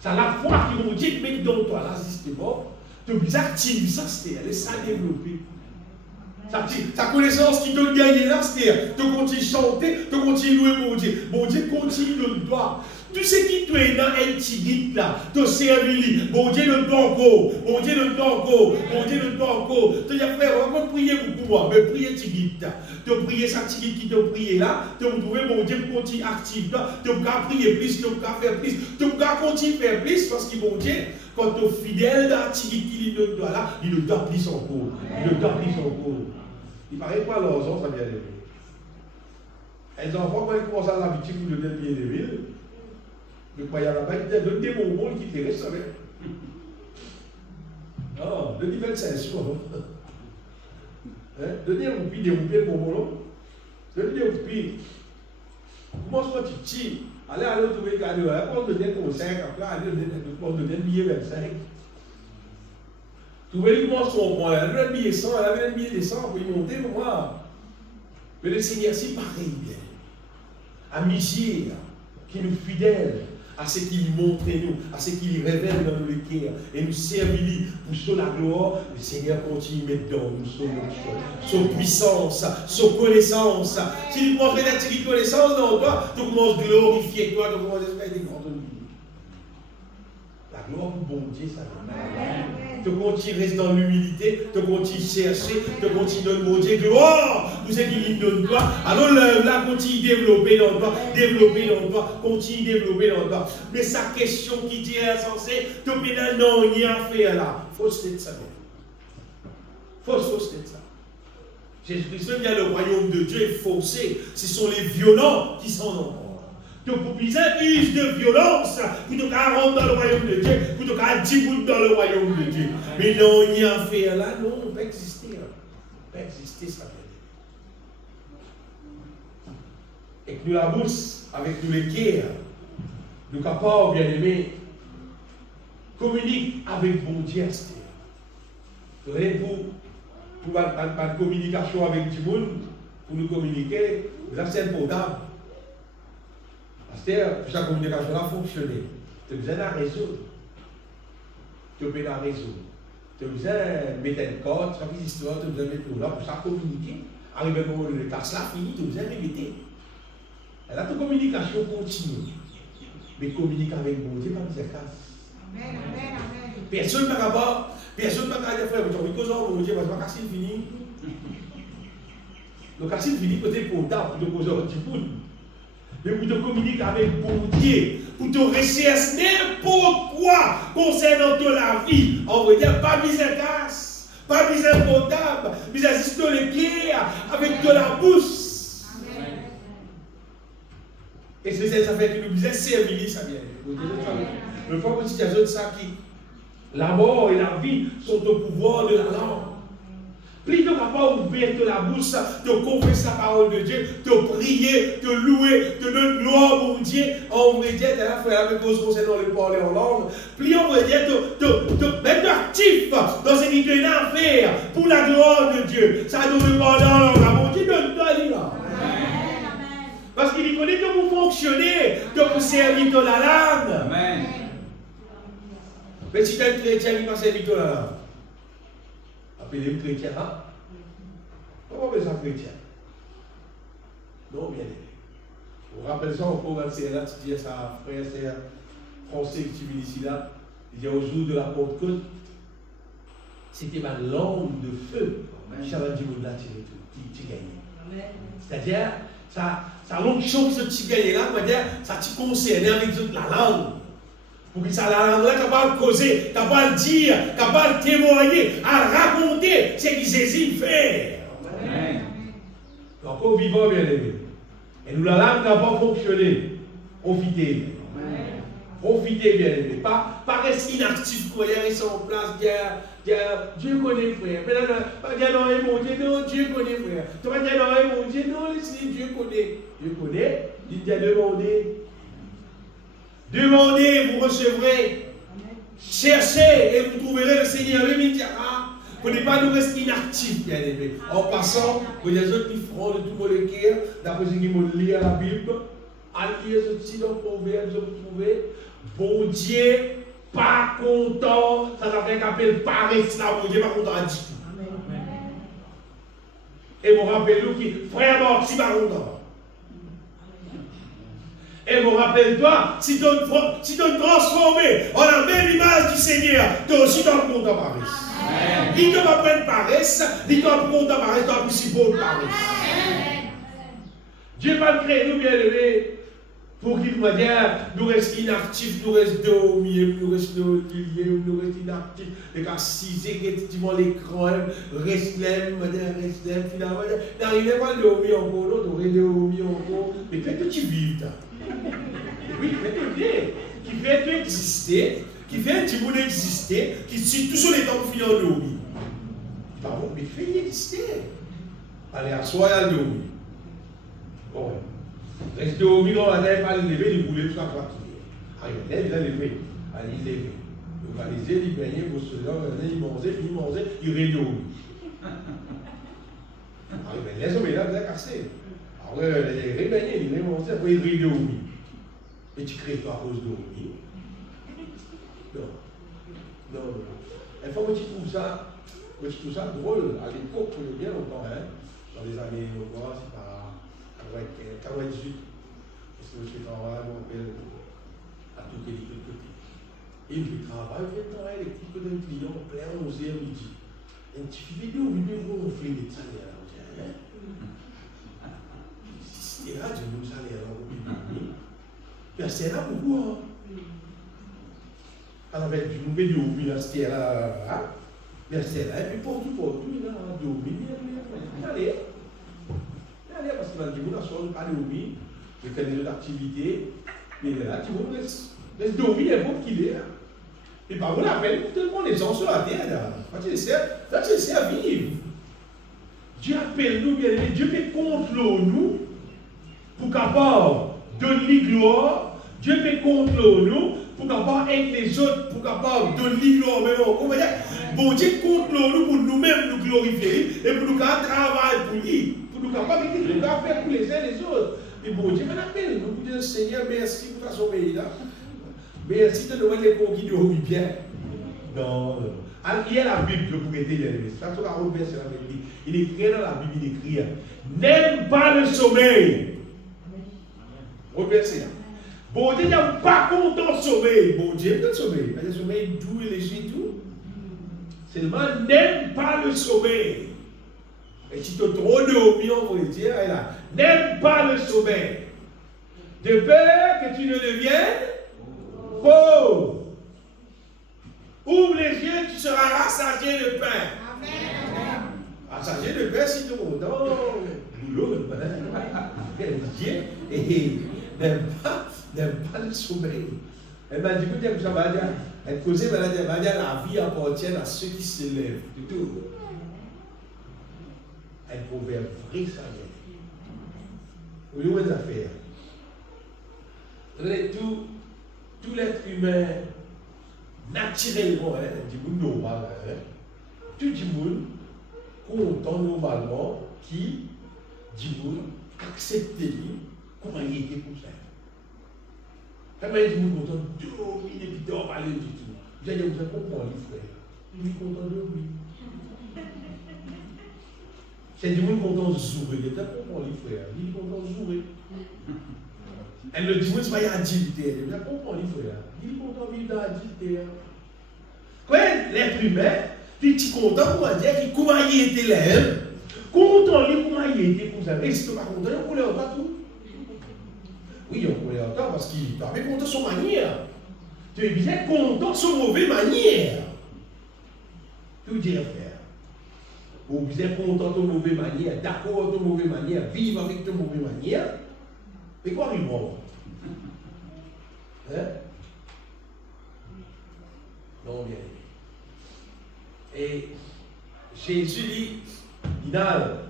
c'est la foi qui vous dit, mais dans toi, là, justement, tu peux activer ça, c'est ça développer. Ta connaissance qui te gagne là, c'est-à-dire, tu continues à chanter, tu continues à louer mon Dieu. Mon Dieu continue de toi. Tout ce qui te est dans un petit guide là, te servir, bon Dieu de ton corps, bon Dieu de ton corps, bon Dieu de ton corps. Tu dis, frère, on va prier beaucoup, mais prier petit guide. Tu prier sa petit guide qui te prie là, tu vas trouver mon Dieu pour continuer actif là, tu vas prier plus, tu vas faire plus, tu vas continuer à faire plus, parce que mon Dieu, quand tu es fidèle dans la petit guide qui lui donne là, il ne doit plus son corps. Il ne doit plus son corps. Il paraît quoi leurs enfants, ça vient de lui. Les enfants, quand ils commencent à l'habitude pour donner bien de ville, le croyant là-bas, ils donnent des bonbons qui te restent. Ah, le niveau de 5 jours. Donnez un roupi, des roupies de bonbons. Donnez des roupies. Commence quand tu tires. Allez, trouver le cadeau. Après, on donne ton 5, après, on donne un billet 25. Trouvez-le comment son point. Elle avait un billet 100, elle avait un billet de 100 pour y monter pour moi. Mais le Seigneur, c'est pareil, bien. Amitié, qui nous fidèle à ce qu'il montre nous, à ce qu'il révèle dans nos cœurs, et nous servir pour son la gloire. Le Seigneur continue de mettre dans nous son puissance, son connaissance. Si tu commences à mettre cette connaissance dans toi, tu commences à glorifier toi, tu commences à faire des grandes vies. La gloire du bon Dieu, ça te continue reste dans l'humilité, te continue chercher, te continue donner mon Dieu gloire, tout ce qu'il donne toi. Alors là, continue développer dans toi, continue développer dans toi. Mais sa question qui dit insensé, tu peux non, il y a à faire là. Fausseté de ça. Fausseté de ça. Jésus-Christ, même il y a le royaume de Dieu est faussé. Ce sont les violents qui sont dans le pour plusieurs use de violence pour te rentrer dans le royaume de Dieu, pour te dire dans le royaume de Dieu. Mais non, il y a un fait là, non, on peut exister. On peut exister, ça peut être. Et que nous la bouche, avec nous les guerres, nous capables, bien aimés, communiquer avec bon Dieu. Pour une communication avec du monde, pour nous communiquer, c'est important. Parce que pour sa communication là fonctionner, tu as besoin d'un réseau. Tu as besoin d'un réseau. Tu as besoin de mettre une corde, tu as besoin d'histoire, tu as besoin de mettre tout là pour ça communiquer. Arrivé au moment où le casse là fini, tu as besoin de répéter. Et là, ta communication continue. Mais communique avec bon Dieu, pas de casse. Amen, amen, amen. Personne ne va pas, personne ne va pas dire frère, tu as envie de causer bon Dieu, parce que casse fini. Le casse fini peut-être pour tard, pour te causer un petit peu. Mais pour te communiquer avec bon Dieu, pour te rechercher n'importe quoi concernant la vie, on va dire pas misère casse, pas misère potable, misère juste le cœur, avec de la bouche. Amen. Et c'est ça fait que nous disons servir, ça vient. Le fois que tu as ça qui, la mort et la vie sont au pouvoir de la langue. Plus tu n'as pas ouvert la bouche, te confesser la parole de Dieu, te prier, te louer, te donner gloire pour Dieu. On va dire, tu as fait la même chose concernant le parler en langue. Plus on va dire, te mettre actif dans ce qui te à faire pour la gloire de Dieu. Ça doit parler en langue. Bon Dieu, donne-toi là. Parce qu'il connaît que vous fonctionnez, que vous servir dans la langue. Amen. Mais si tu es un chrétien qui va servir dans la langue, appelez-le chrétien, hein? Comment on fait ça chrétien? Non, bien aimé. On rappelle ça encore, c'est là, tu dis à sa frère, c'est français que tu viens ici là, il dit au jour de la Pentecôte, c'était ma langue de feu. J'avais dit, là, tu gagnes. C'est-à-dire, ça longue chose que tu gagnes là, ça te concerne avec la langue. Pour que ça, la langue là, capable de causer, capable de dire, capable de témoigner, à raconter ce qu'il saisit faire. Amen. Encore vivant, bien aimé. Et nous, la langue n'a pas fonctionné. Profitez. Amen. Profitez, bien aimé. Pas rester inactif, croyez, rester en place, Dieu connaît, frère. Pas dire non, mon Dieu, non, Dieu connaît, frère. Tu vas dire non, mon Dieu, non, Dieu connaît. Dieu connaît, dites à demander. Demandez, vous recevrez. Amen. Cherchez et vous trouverez le Seigneur. Le dira. Vous n'êtes pas nous rester inactifs, bien aimé. En passant, vous avez des autres qui feront de tout le cœur, d'après ce qu'ils vont lire la Bible. Allez, ceci dans le proverbe, vous trouvez. Bon Dieu, pas content. Ça fait qu'appelle paresse là. Bon Dieu, pas content du tout. Amen. Et vous rappelez-vous qui, frère mort, si pas content. Et vous rappelle-toi, si tu te transformé en la même image du Seigneur, tu es aussi dans le monde de paresse. Il ne va pas prendre paresse, il ne va pas prendre paresse, il ne va plus si beau de paresse. Dieu va créer nous bien aimés pour Pour qu'il nous dire, nous restons inactifs, nous restons dormir, nous restons liés, nous restons inactifs, les cas 6 effectivement l'écran, restons, finalement, n'arrivez pas à dormir encore, l'autre aurait dormi encore, mais faites que tu vives, oui, faites bien, qui fait que exister, qui fait un petit bout d'exister, qui suit tout sur les temps finir en dormir. Pardon, mais fait exister. Allez, à soi, à dormir. Bon, reste dormir, on va pas le lever, il voulait jusqu'à fatiguer. Allez, il a levé. Allez, il levé. Donc, allez, il baignait pour cela, il mangeait, il redormit. Allez, ben, les hommes, là, vous avez cassé. Après, il rebaignait, il mangeait, après, il redormit. Et tu crées toi à cause de dormir. Non. Il faut que tu trouves ça, drôle. À l'époque, il y a bien longtemps, hein, dans les années, c'est pas 98, parce que je travaille à tout côté. Et je travaille, les petits côtés de clients, plein 11h midi. Et tu fais vidéo, on fait des salaires. C'était là, tu nous salaires, c'est là pourquoi. Alors, tu nous fais du c'était là, et puis pour tout, il a dormi, allez, parce que dans le monde, on n'a pas dormi, il fait des activités, mais là, tu vois, laisse dormir, il faut qu'il est. Et par contre, la peine, tout le monde est sur la terre, là, tu essaies à vivre. Dieu appelle nous, bien aimé, Dieu fait contre nous, pour capable donner gloire, Dieu fait contre nous, pour capable aider les autres, pour capable donner gloire, même, bon Dieu contre nous, pour nous-mêmes nous glorifier, et pour nous travailler pour lui. Nous capables de faire pour les uns et les autres. Et bon Dieu m'appelle, nous disons Seigneur, merci pour ta sommeil là. Merci de nous mettre les conquis de haut bien. Non. Il y a la Bible pour aider les amis. Ça, c'est la Bible. Il écrit dans la Bible, il écrit n'aime pas le sommeil. Reversez là. Bon Dieu n'est pas content de sommeil. Bon Dieu aime le sommeil. Le sommeil doux et léger, tout. Seulement, n'aime pas le sommeil. Et si tu as trop dormi, on va dire, n'aime pas le sommeil. De peur que tu ne deviennes pauvre. Ouvre les yeux, tu seras rassasié de pain. Amen. Rassasié de pain, si tu es content, boulot, le pain. Et n'aime pas le sommeil. Elle m'a dit, écoutez, ça va dire, elle causait, elle va dire, la vie appartient à ceux qui se lèvent. C'est tout. Elle pouvait vrai salaire. Vous voyez les affaires. Tout l'être humain, naturellement, du monde normal, tout le monde content normalement qui, du monde, accepte lui, comment il était pour ça. Quand il y a du monde content, dormir et puis dormir, parler du tout. Vous allez vous comprendre, les frères. Il est content de dormir. C'est du monde content de jouer. Il est content, les frères. Il est content de jouer. Elle le dit, c'est pas adultère. Il est content, les frères. Il est content de vivre dans l'adultère. Quand l'être humain, il est content, comment dire, comment il était là, content, comment il était pour ça. Et si tu n'es pas content, on ne pas tout. Oui, on pourrait entendre parce qu'il n'est pas content de son manière. Tu es bien content de son mauvaise manière. Tout dire, frère. Ou vous êtes content de ton mauvaise manière, d'accord de ton mauvaise manière, vivre avec ton mauvaise manière. Mais quoi arrive hein? Non, bien. Et Jésus dit, il a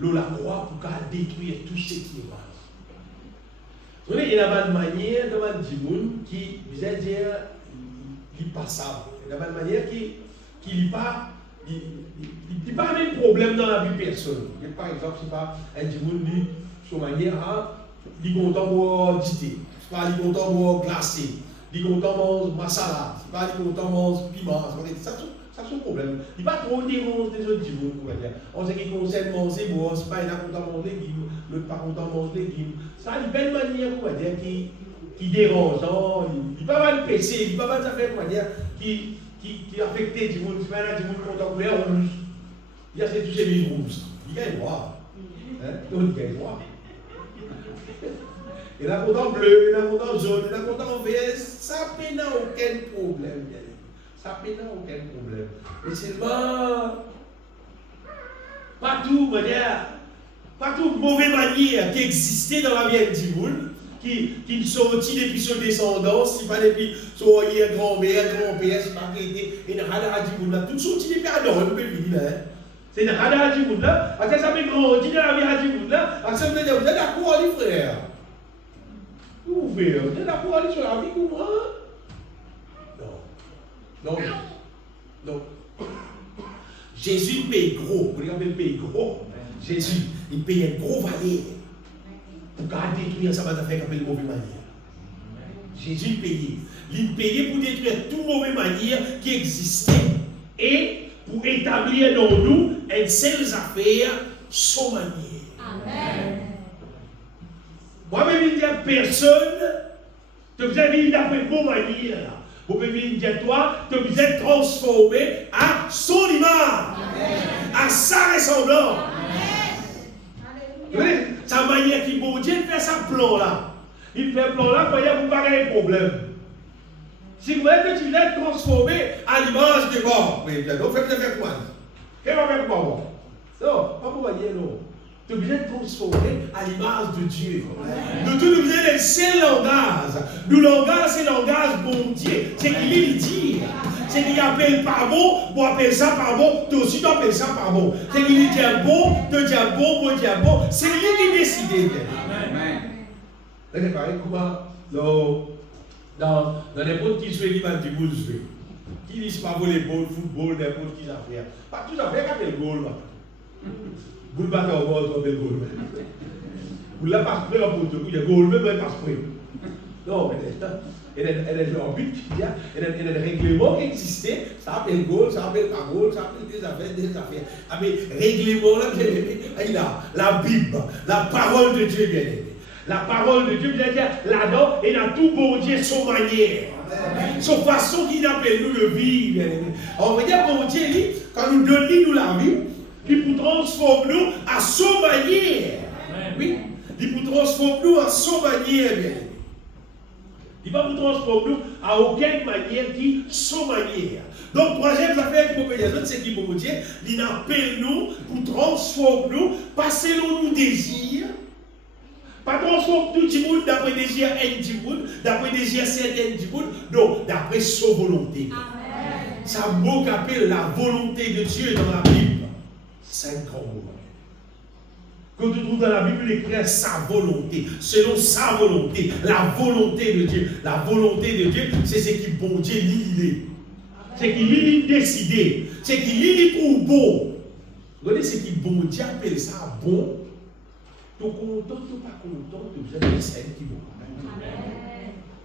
la croix pour détruire tout ce qui est mal. Vous voyez, il y a une manière de dire qui, vous allez dire, il est passable. Il y a une manière qui n'est pas, il pas même problème dans la vie de personne. Par exemple, si pas un dimoun dit, sur manière, il est content de dité, il est content de glacé, il est content de masala, il est content de piment, ça c'est un problème. Il n'est pas trop dérange des autres dimoun, on va dire. On sait qu'il concerne manger, bon, c'est pas il est content de manger des légumes, l'autre pas content de manger des légumes. Ça a une belle manière, on va dire, qui dérange, il n'est pas mal péché, il n'est pas mal d'affaires, on va dire, qui affecté du monde, c'est pas là du monde content couleur rouge. Il y a tous ces livres rouges. Il gagne droit. Il gagne droit. Et la content bleu, et la content jaune, et la content vert, ça n'a aucun problème. Ça n'a aucun problème. Mais seulement, pas tout mauvaise manière qui existait dans la vie du monde, qui sortit depuis son descendance, si pas depuis son grand-mère, grand-père, si pas qui était, et dans la du monde là, tout sorti depuis Adam, on peut venir là. C'est dans la du monde là, parce que ça fait grandir dans la vie du monde là, parce que vous êtes d'accord, les frères. Vous êtes d'accord aller sur la vie ou moi? Non. Jésus paye gros. Vous regardez, il paye gros. Jésus, il paye un gros valeur pour garder détruire ça va faire comme une mauvaise manière. Jésus payait. Il payait pour détruire toute mauvaise manière qui existait et pour établir dans nous une seule affaire sans manière. Amen. Moi-même, il y a personne, tu vous avez dit d'après vos manières. Vous pouvez dire, toi, tu vous êtes transformé à son image, à sa ressemblance. Vous voyez, sa manière qui, bon Dieu, fait sa plan là. Il fait un plan là, quand il y a vous pas de problème. Si vous voulez que tu l'aies transformé à l'image de mort, mais donc faites-le avec moi. Qu'est-ce qu'on va faire pour moi? Non, pas pour voyez, non. Tu es obligé de transformer à l'image de Dieu. Nous tous, nous avons le seul langage. Nous, langage, c'est le langage bon Dieu. C'est qu'il dit. C'est qu'il appelle par bon, moi appelle ça par bon, toi aussi tu appelles ça par bon. C'est qu'il dit bon, tu dis bon, moi dis bon. C'est lui qui décide. Amen. C'est pareil, comment dans n'importe qui jouait, il va dire bon jouer. Qui dit pas volleyball, football, n'importe qui affaire. Pas tout à fait quand il goal. Vous ne battez pas au bord de goal. Vous ne passez pas pour tout. Il y a goal, mais pas près. Non, mais il y a un but, il y a un règlement qui existait. Ça s'appelle goal, ça s'appelle pas goal, ça s'appelle des affaires. Ah, mais règlement, là, il a la Bible, la parole de Dieu, bien aimé. La parole de Dieu, bien dire, là-dedans, il a tout bon Dieu, son manière. Son façon qu'il appelle nous le vivre, bien aimé. On va dire, bon Dieu, quand nous donne nous la vie, il pour transformer nous à son manière. Oui, il pour transformer nous à son manière, bien aimé. Il ne va vous transformer nous à aucune manière qui son manière. Donc, troisième affaire qui peut dire, c'est qu'il peut dire, il appelle nous pour transformer nous, pas selon nos désirs, pas transformer tout le monde d'après désir un d'après désir certain du monde, non, d'après sa volonté. Amen. Ça mot qu'appelle la volonté de Dieu dans la Bible. C'est un grand mot. Quand tu trouves dans la Bible, il écrit sa volonté, selon sa volonté, la volonté de Dieu. La volonté de Dieu, c'est ce qui bon Dieu l'île. C'est qu'il l'île décidé. C'est qu'il l'île trouve bon. Vous voyez, c'est qui bon Dieu appelle ça bon. Tu es content, tu n'es pas content, tu es besoin de 5 kilos.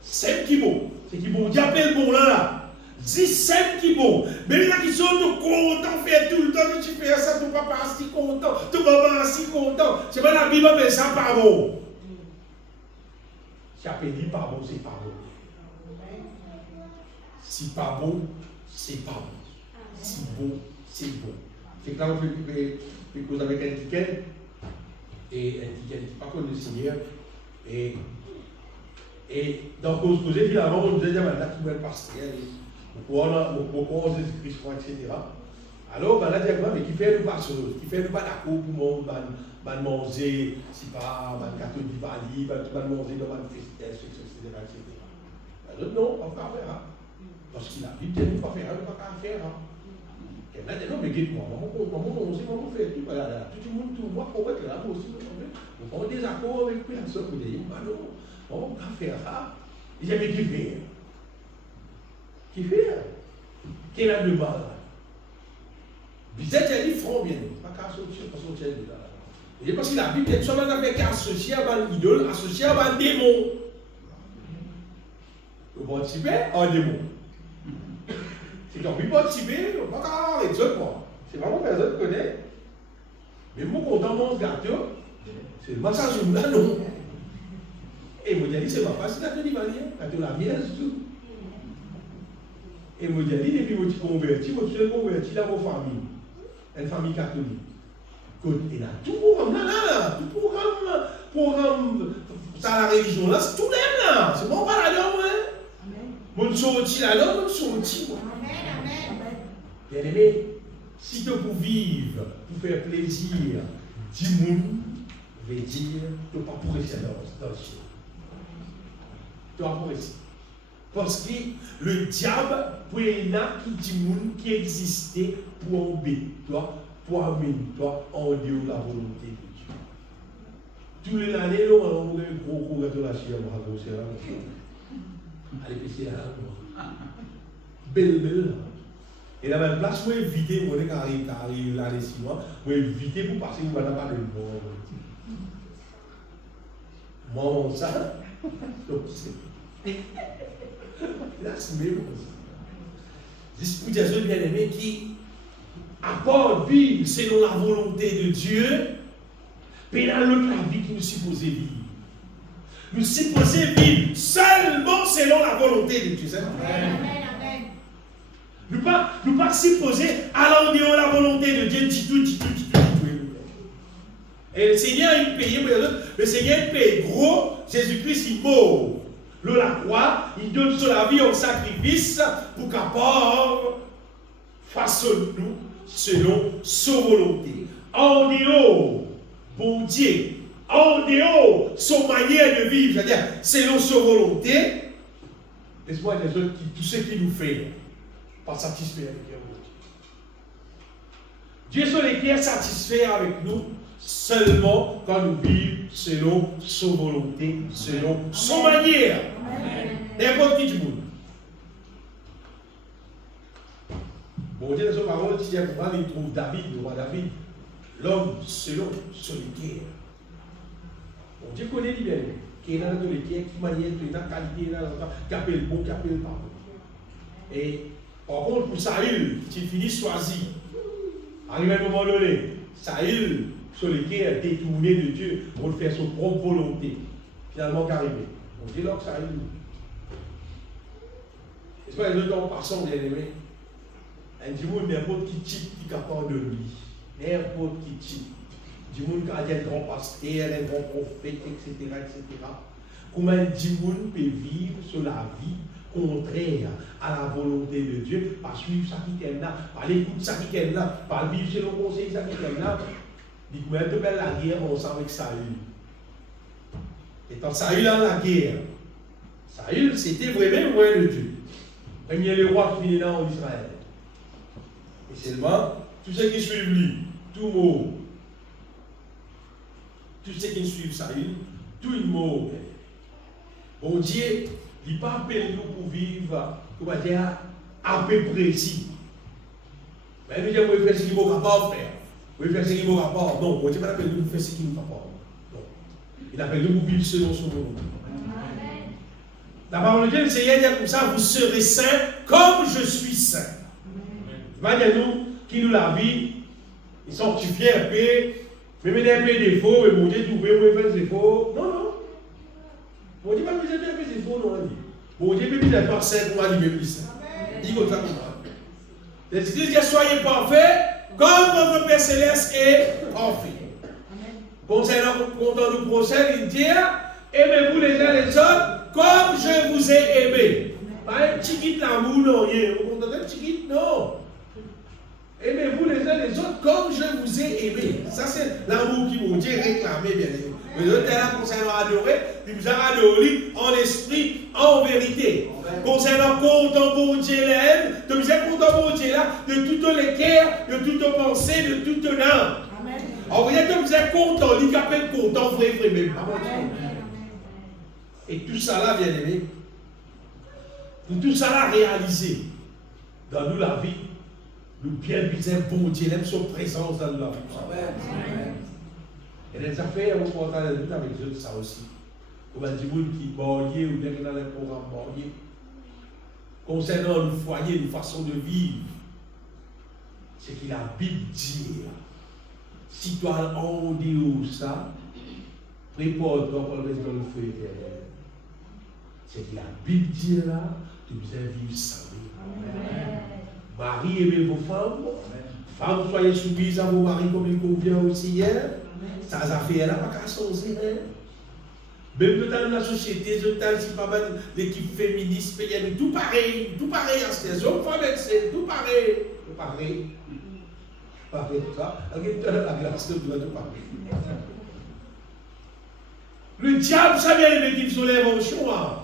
5 kilos. C'est qui bon Dieu appelle bon là. 17 qui bon. Mais là qui sont tout content, faire tout le temps que tu fais ça, ton papa si content, ton maman si content. C'est pas la Bible, mais ça pas bon. Si appelle dit pas bon, c'est pas bon. Si pas bon, c'est pas bon. Si bon, c'est bon. C'est quand on fait une cause avec un ticket, et un ticket qui n'est pas connu le Seigneur, et dans cause causée, finalement, on nous a dit, là, qui va passer. Pourquoi Jésus-Christ, etc. Alors, là, mais qui fait nous pas chose, qui fait nous pas d'accord pour manger, si pas, gâteau de Divali, manger dans une tristesse, etc. Alors, non, on ne peut pas faire. Parce qu'il a dit, on ne peut pas faire, on ne peut pas faire. Et là, non, mais dites-moi, maman, maman fait tout, voilà, tout le monde, tout moi, pour être là, moi aussi, on a des accords avec personne, vous dites, non, on ne peut pas faire ça. Il y avait qui faire. Qui fait? Quel a de mal? Vous êtes dit front bien, pas qu'à associer, pas associer de là. Et parce que la Bible est seulement avec associé à une idole, associé à un démon. Vous participez à un démon. C'est qu'on peut participer, on ne peut pas arrêter ça. C'est vraiment personne qui connaît. Mais moi, quand on mange gâteau, c'est le massage de là, non. Et moi, je dis, c'est pas facile à te dire, gâteau la mienne, tout. Et moi, je dis, depuis que je suis converti, je suis converti dans vos familles. Une famille catholique. Il y a tout programme là, tout programme, ça la religion là, c'est tout même là. C'est bon, pas là-dedans, hein. Mon sorti là-dedans, mon sorti. Bien aimé, si tu peux vivre, pour faire plaisir, 10 moun, veut dire, tu ne peux pas apprécier dans le ciel. Tu vas apprécier. Parce que le diable, pour qui dit moun qui existait pour embêter toi, pour amener toi en dehors de la volonté de Dieu. Tous les années, on a un gros congratulation à la allez, c'est là. Belle. Et la même place, moi, éviter, moi, quand arrive l'année 6 mois, moi, éviter pour passer, moi, pas de bon. Moi, ça, donc, c'est. Là, c'est même. Dispute des autres bien-aimés qui apportent vivre selon la volonté de Dieu, mais dans l'autre la vie qui nous supposons vivre. Nous supposons vivre seulement selon la volonté de Dieu. Amen. Nous ne pas supposer aller en dehors de la volonté de Dieu, dit tout. Et le Seigneur, il paye pour les autres. Le Seigneur, il paye gros. Jésus-Christ, il mort. Le la croix, il donne sur la vie en sacrifice pour qu'apporte façonne-nous selon sa volonté. En dehors, bon Dieu, en dehors, son manière de vivre, c'est-à-dire selon sa volonté, laisse-moi dire tout ce qu'il nous fait, pas satisfait avec Dieu. Dieu sur les est satisfait avec nous seulement quand nous vivons selon sa volonté, selon son manière. N'importe qui du monde. Bon Dieu, dans son parole, il trouve David, le roi David, l'homme selon solitaire. Bon Dieu connaît bien, qui est dans le qui manière, qui est dans la qualité, qui appelle bon, qui appelle pas bon. Et par contre, pour Saül, qui finit choisi, arrive à un moment donné, Saül, solitaire, détourné de Dieu, pour faire son propre volonté. Finalement, qu'arrivé. On dit là que Saül. Est-ce que les autres en passant, bien aimé, un dimanche, n'importe qui type qui est capable de lui. N'importe qui type. Du monde qui a un grand pasteur, un grand prophète, etc. Comment un dimanche peut vivre sur la vie contraire à la volonté de Dieu, par suivre ça qui est là, par l'écoute ça qui est là, par vivre selon le conseil ça qui est là. Dites-moi, elle te met la guerre ensemble avec Saül. Et quand Saül a la guerre, Saül c'était vraiment loin de Dieu. Premier le roi qui finit là en Israël. Et seulement, tous ceux qui suivent lui, tout mort. Tous ceux qui suivent Saül, tout le mort. Bon Dieu, il n'a pas appelé nous pour vivre, comment dire, à peu précis. Mais nous disons, vous faire ce qu'il faut capable de faire. Vous faire ce qu'il faut capable. Non, bon Dieu n'a pas appelé nous pour faire ce qu'il faut capable. Non. Il a appelé nous pour vivre selon son volonté. La parole de Dieu, le Seigneur dit comme ça, vous serez saints comme je suis saint. Voyez-nous, qui nous la vie, ils sont sanctifiés un peu, mais un peu défaut, mais bon Dieu, trouver, vous faire des défauts. Non, non. Bon Dieu, pas besoin de faire des défauts, non. Bon Dieu, même il faire saint, pour aller plus saint. Dis comme ça, comme ça. Les Écritures disent, soyez parfaits, comme votre Père Céleste est parfait. Concernant le prochain, il dit, aimez-vous les uns les autres, comme je vous ai aimé. Pas un petit kit l'amour, non. Vous comprenez un petit kit, non. Aimez-vous les uns les autres comme je vous ai aimé. Ça, c'est l'amour qui vous dit réclamer, bien sûr. Mais l'autre est là concernant adorer, il vous a adoré en esprit, en vérité. Concernant content pour Dieu l'aime, de vous êtes content pour Dieu là, de toutes les cœurs, de toutes pensées, de toute âme. Alors vous êtes que vous êtes content, il n'y a pas de content, vrai, même. Et tout ça là, bien aimé, pour tout ça là réalisé dans nous la vie, nous bien puisons bon Dieu, aime son présence dans la vie. Et les affaires, on peut entendre avec eux ça aussi. Comme un petit monde qui est bornier ou bien qui est dans les programmes borniers. Concernant le foyer, une façon de vivre, c'est qu'il a Bible dit, si toi en dehors ça, prépare-toi pour le reste dans le feu éternel. C'est qu'il a Bible dit là, tu dois vivre sans lui. Marie, aimez vos femmes. Femmes, soyez soumises à vos maris comme il convient aussi hier. Ça a fait là, pas qu'à changer. Même dans la société, c'est pas mal l'équipe féministe, tout pareil, à ces hommes, femmes, tout pareil. Tout pareil. Pareil, ça. La glace de tout pareil. Le diable, ça vient les qui soulève au choix.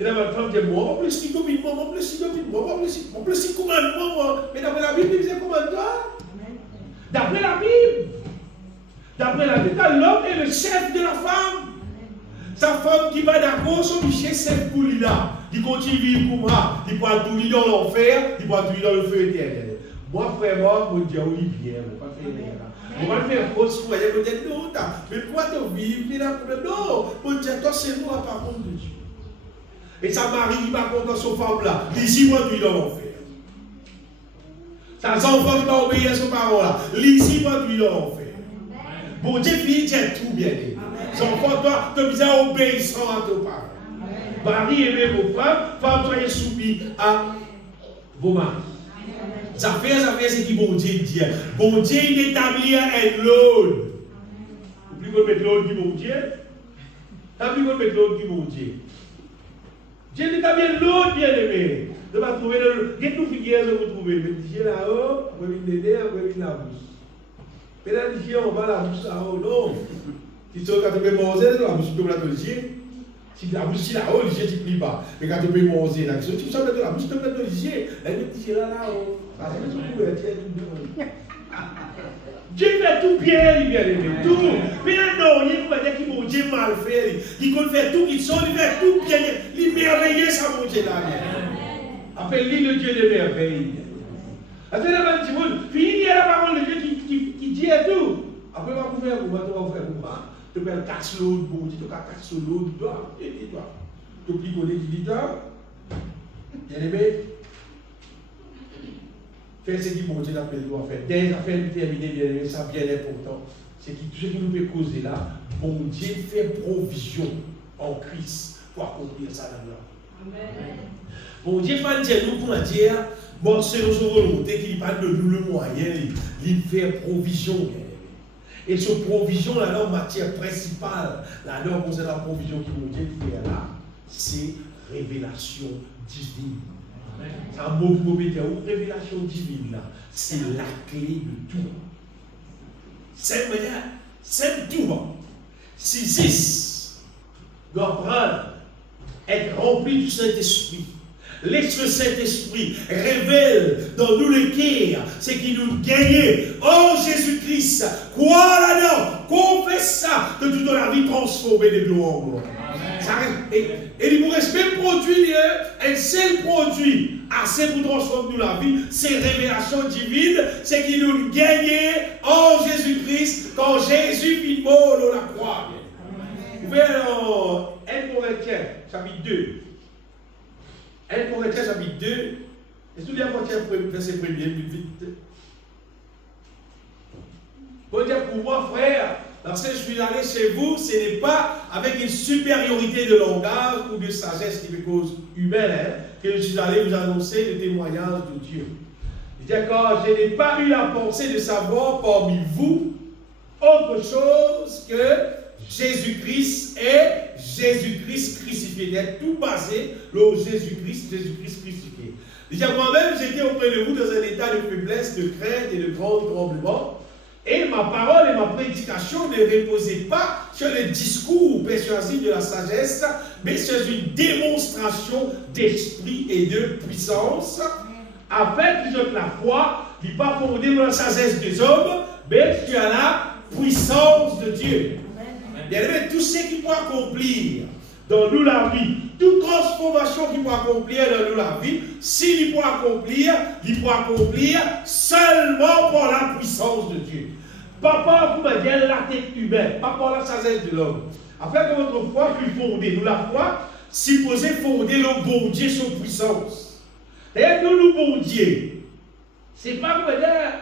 Et là, ma femme dit, moi, on plus si copine, moi, on plus si copine, moi, on plus si commandement, moi. Mais d'après la Bible, il disait commandement. D'après la Bible, l'homme est le chef de la femme. Sa femme qui va d'accord, son bichette, c'est pour lui là. Il continue de vivre comme ça. Il peut tout dans l'enfer, il peut tout dans le feu éternel. Moi, frère, mon Dieu, Olivier, on ne va pas faire rien. On va faire fausse foi. Il va dire, non, mais toi, tu vis, non, mon Dieu, toi, c'est nous, par contre de Dieu. Et sa mari qui va contre son femme là, ici, moi, tu dans l'enfer. Sa enfant qui va obéir à son parole là, ici, moi, tu dans l'enfer. Bon Dieu, il dit tout bien. Son enfant, toi, tu es bien obéissant à ton parents. Mari, aimez vos femmes, femmes, soyez soumis à vos maris. Ça fait ce que bon Dieu dit. Bon Dieu, il établit un l'autre. Vous pouvez mettre l'autre qui bon Dieu. Vous pouvez mettre l'autre qui bon Dieu. Dieu établit l'autre bien aimé. Vous allez trouver le. Qu'est-ce que vous trouvez? Mais Dieu là-haut, vous pouvez l'aider, vous pouvez la bouche. Mais là, Dieu, on va la bouche là-haut. Non. Si tu as manger, la bouche, tu peux la donner. Si la bouche est là-haut, Dieu ne plie pas. Mais quand tu peux manger, tu peux mettre la bouche, tu peux mettre Dieu. Là, Dieu là-haut. Dieu fait tout bien, il vient aimer tout. Mais là, non, il faut dire qu'il Dieu mal fait. Il peut faire tout, il fait tout bien. Il merveilleux, ça, mon Dieu là. Appelle-lui le Dieu des merveilles. Attends, il y a la parole de Dieu qui dit à tout. Après, on va faire pour moi, tu peux casser l'autre, tu peux casser l'autre, tu peux picoler du leader. Bien aimé. Faire ce qui bon Dieu l'appelle doit faire. Des affaires déterminées, bien aimé, ça bien important. C'est tout ce qui nous fait causer là. Bon Dieu fait provision en Christ pour accomplir ça dans l'homme. Amen. Bon Dieu ne pas dire nous pour dire, bon, c'est notre volonté qu'il parle de nous le moyen, il fait provision. Et cette provision, la norme matière principale, la norme c'est la provision qui bon Dieu fait là, c'est révélation divine. C'est un mot pour me dire, révélation divine là, c'est la clé de tout. C'est tout. Si 6 doit prendre, être rempli du Saint-Esprit. L'Esprit Saint-Esprit révèle dans nous le cœur ce qui nous gagne. Oh Jésus-Christ, crois là-dedans, confesse ça, que toute la vie transformée de gloire en gloire. Et il nous reste même produit, un seul produit assez pour transformer la vie, c'est révélation divine, c'est qui nous gagne en Jésus-Christ quand Jésus fit mort dans la croix. Vous voyez alors 1 Corinthiens, chapitre 2. 1 Corinthiens, chapitre 2. Est-ce que vous voulez verset 1er, vite? Pour dire pour moi, frère, lorsque je suis allé chez vous, ce n'est pas avec une supériorité de langage ou de sagesse qui me cause humaine que je suis allé vous annoncer le témoignage de Dieu. Il dit encore, je n'ai pas eu la pensée de savoir parmi vous autre chose que Jésus-Christ est Jésus-Christ crucifié. Il est tout basé sur Jésus-Christ crucifié. Il dit moi-même, j'étais auprès de vous dans un état de faiblesse, de crainte et de grand tremblement. Et ma parole et ma prédication ne reposaient pas sur le discours persuasif de la sagesse, mais sur une démonstration d'esprit et de puissance, afin que la foi n'est pas fondée sur la sagesse des hommes, mais sur la puissance de Dieu. Bien aimé, tout ce qui peut accomplir dans nous la vie, toute transformation qui peut accomplir dans nous la vie, s'il peut accomplir seulement par la puissance de Dieu. Pas par vous me dire la tête humaine, pas par la sagesse de l'homme. Afin que votre foi puisse fonder, nous la foi, supposée fonder le bon Dieu sur puissance. D'ailleurs, nous, bon Dieu, c'est pas vous me dire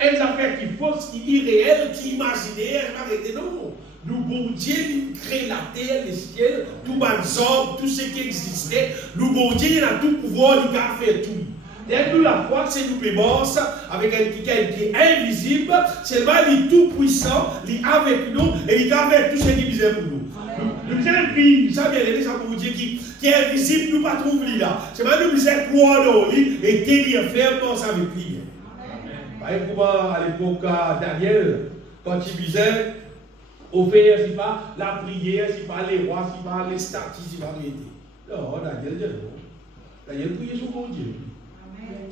une affaire qui fausse, qui irréelle, qui imaginaire, non. Nous, bon Dieu, nous crée la terre, les ciels, tout le monde, tout ce qui existait. Nous, bon Dieu, il a tout pouvoir, il a fait tout. Et nous, la foi, c'est nous bémence avec un qui est invisible, c'est le tout-puissant, il est avec nous et il est avec tout ce qui misère pour nous. Nous sommes vie, ça bien aimé, ça pour vous dire qui est invisible, nous ne pas trouver là. C'est pas nous misère croire dans lui et tenir fermement avec lui. Par exemple, à l'époque, Daniel, quand il disait, au fait, c'est pas la prière, c'est pas les rois, c'est pas les statues, c'est pas les. Non, Daniel dit non. Daniel priait sur mon Dieu.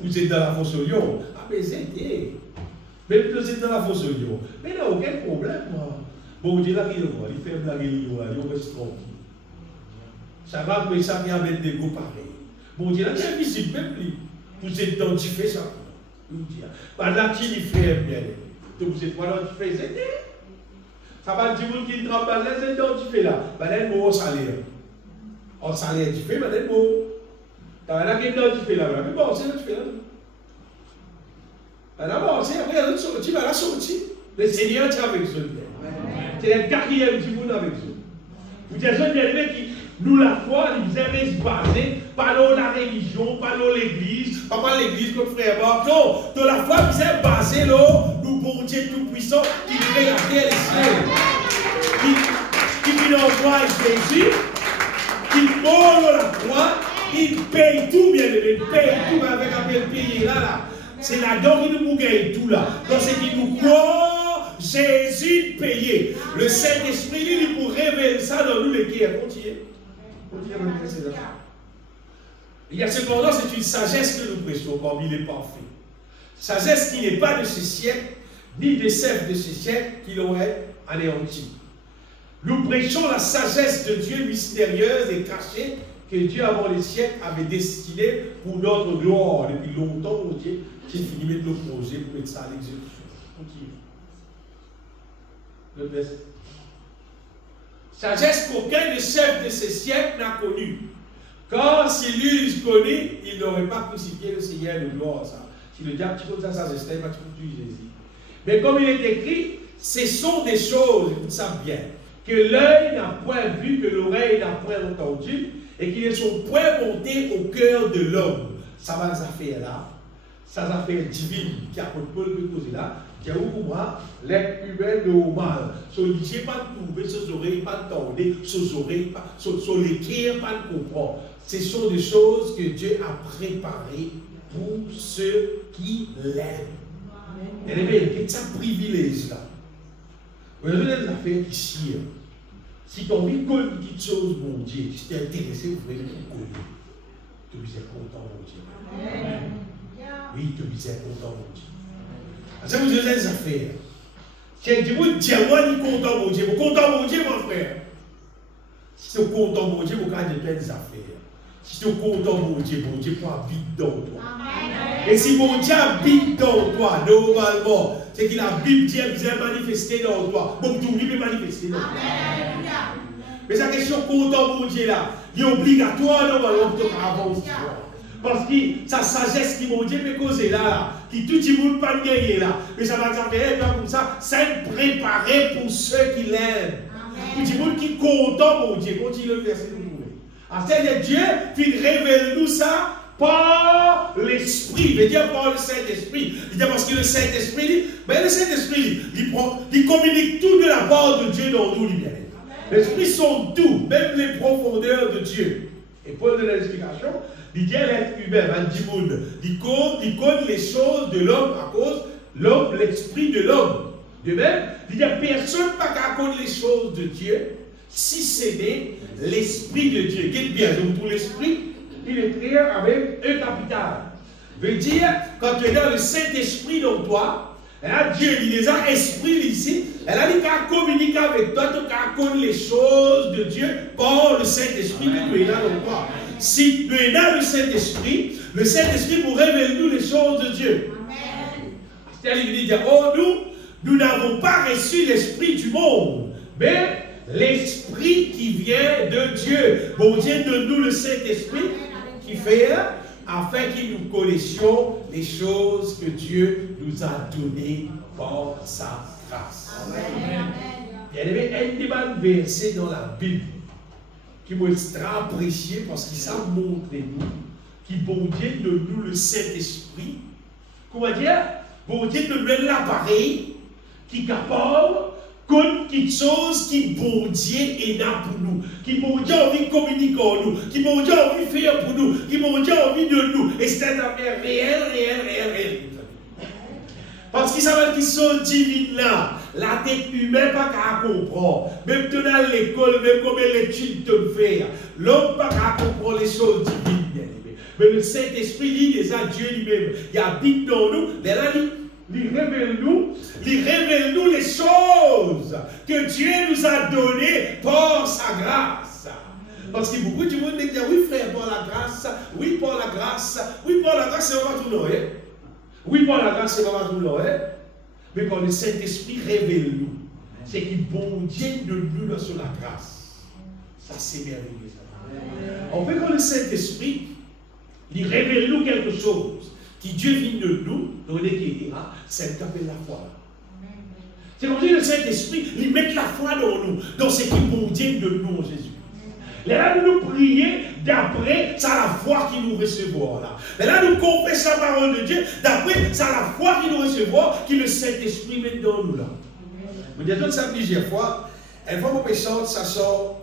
Vous êtes dans la fosse au lion. Ah, mais c'était. Même vous êtes dans la fosse au lion. Mais il n'y a aucun problème. Bon Dieu, là, il fait la réunion, il reste tranquille. Ça va, mais ça vient avec des goûts pareils. Bon Dieu, là, c'est invisible, même lui. Vous êtes dans du fait ça. Par là, tu y fais bien. Donc, vous êtes pas dans du fait, c'était. Ça va dire qui travaille là, c'est dans du fait là. Ben, là, au salaire. Au salaire du fait, ben, là, là, qui est dans du fait là. Mais bon, c'est dans du fait là. Ben, d'abord, c'est après, elle est sortie, ben, elle a sorti. Le Seigneur est avec eux. C'est le quatrième du monde avec eux. Vous dites, je bien qui, nous, la foi, nous sommes basés par la religion, par l'église, pas par l'église comme frère. Non, dans la foi, nous sommes basés, nous, bon Dieu tout-puissant, qui crée la terre et les cieux, qui vit en croix Jésus, qui mort dans la croix, il paye tout, bien aimé, il paye tout avec un payer là. C'est là-dedans qui nous gagne tout là. Dans ce qui nous croit, Jésus payé. Le Saint-Esprit, il pour révéler ça dans nous les qui est continué. Il y a cependant, c'est une sagesse que nous prêchons parmi les parfaits. Sagesse qui n'est pas de ce siècle, ni de celle de ce siècle qui l'aurait anéanti. Nous prêchons la sagesse de Dieu mystérieuse et cachée que Dieu avant les siècles avait destinée pour notre gloire. Depuis longtemps, mon Dieu, j'ai fini de mettre le projet pour mettre ça à l'exécution. Continue. Le verset. Sagesse qu'aucun des chefs de ces siècles n'a connue. Car s'il l'eût connu, il n'aurait pas crucifié le Seigneur de gloire. Ça. Si le diable, tu peux ça, sagesse, il va tuer Jésus. Mais comme il est écrit, ce sont des choses, écoute ça bien, que l'œil n'a point vu, que l'oreille n'a point entendu, et qui ne sont point montées au cœur de l'homme. Ça va les affaires là, ça va affaires divines qui apportent Paul que cause là. Qui a pour moi, l'être humain normal. So, il n'y a pas de trouver, ses oreilles, pas de tendre, ses oreilles, sur les cœurs, pas de comprendre. Ce sont des choses que Dieu a préparées pour ceux qui l'aiment. Et bien, il y a un privilège là. Vous avez des affaires ici. Si tu as envie de connaître quelque chose, mon Dieu, si tu es intéressé, vous pouvez le connaître. Tu es content, mon Dieu. Oui, tu es content, mon Dieu. Ça vous avez des affaires. Si tu vous dis, moi, je suis content, mon Dieu. Vous content, mon Dieu, mon frère. Si tu es content, mon Dieu, vous gagnez plein des affaires. Si tu es content, mon Dieu habite dans toi. Et si mon Dieu habite dans toi, normalement, c'est que la Bible dit qu'il vient manifester dans toi. Bon, tu peux manifester dans toi. Mais sa question content, mon Dieu, là, il est obligatoire, normalement, pour avancer. Parce que sa sagesse qui mon Dieu peut causer là, qui tout le monde pas gagner là. Mais ça va s'appeler comme ça, c'est préparé pour ceux qui l'aiment. Tout le monde qui est content, mon Dieu, continue le verset de nous. À celle de Dieu, il révèle nous ça par l'Esprit. Il veut dire par le Saint-Esprit. Il dit parce que le Saint-Esprit, ben le Saint-Esprit, il communique tout de la part de Dieu dans nous. L'Esprit sont tout, même les profondeurs de Dieu. Et Paul donne l'explication. Il dit à l'être humain, il connaît les choses de l'homme à cause l'homme, l'esprit de l'homme. De même, il dit à personne pas qu'à connaître les choses de Dieu, si ce n'est l'esprit de Dieu. Qu'est-ce bien? Donc pour l'esprit, il est créé avec un capital. Veut dire, quand tu es dans le Saint-Esprit dans toi, là, Dieu, il est un esprit ici, elle a dit qu'à communiquer avec toi, tu as connaître les choses de Dieu par le Saint-Esprit que tu es là dans toi. Si tu es dans le Saint-Esprit vous révèle nous les choses de Dieu. C'est-à-dire qu'il dit, oh, nous n'avons pas reçu l'esprit du monde, mais l'esprit qui vient de Dieu. Bon Dieu, donne-nous le Saint-Esprit qui fait afin que nous connaissions les choses que Dieu nous a données par sa grâce. Il y avait un débat verset dans la Bible qui m'a extra apprécié parce que ça montre nous qui bon Dieu de nous le Saint-Esprit. Comment dire? Bon Dieu de nous l'appareil qui est capable de quelque chose qui bon Dieu est là pour nous, qui bon Dieu a envie de communiquer en nous, qui bon Dieu a envie de faire pour nous, qui bon Dieu a envie de nous. Et c'est une affaire réelle. Parce qu'il s'appelle qu'ils sont divines là. La tête humaine pas qu'à comprendre. Même dans l'école, même comme l'étude te fait. L'homme pas qu'à comprendre les choses divines. Mais le Saint-Esprit, lui, déjà Dieu lui-même, il habite dans nous. Mais là, il révèle nous les choses que Dieu nous a données par sa grâce. Parce que beaucoup de monde dit, oui frère, par la grâce, oui par la grâce, c'est pas tout le temps. Oui, par la grâce, c'est pas tout le temps. Mais quand le Saint-Esprit révèle nous, c'est qu'il bon Dieu de nous sur la grâce. Ça, c'est merveilleux. En fait, quand le Saint-Esprit, il révèle nous quelque chose qui Dieu vient de nous, c'est taper la foi. C'est comme si le Saint-Esprit, il met la foi dans nous, dans ce qui bon Dieu de nous en Jésus. Là, nous prions d'après, c'est la foi qui nous recevra. Là, nous confessons la parole de Dieu, d'après, c'est la foi qui nous recevra, qui le Saint-Esprit met dans nous là. Vous dites ça plusieurs fois, elle va me chanter, ça sort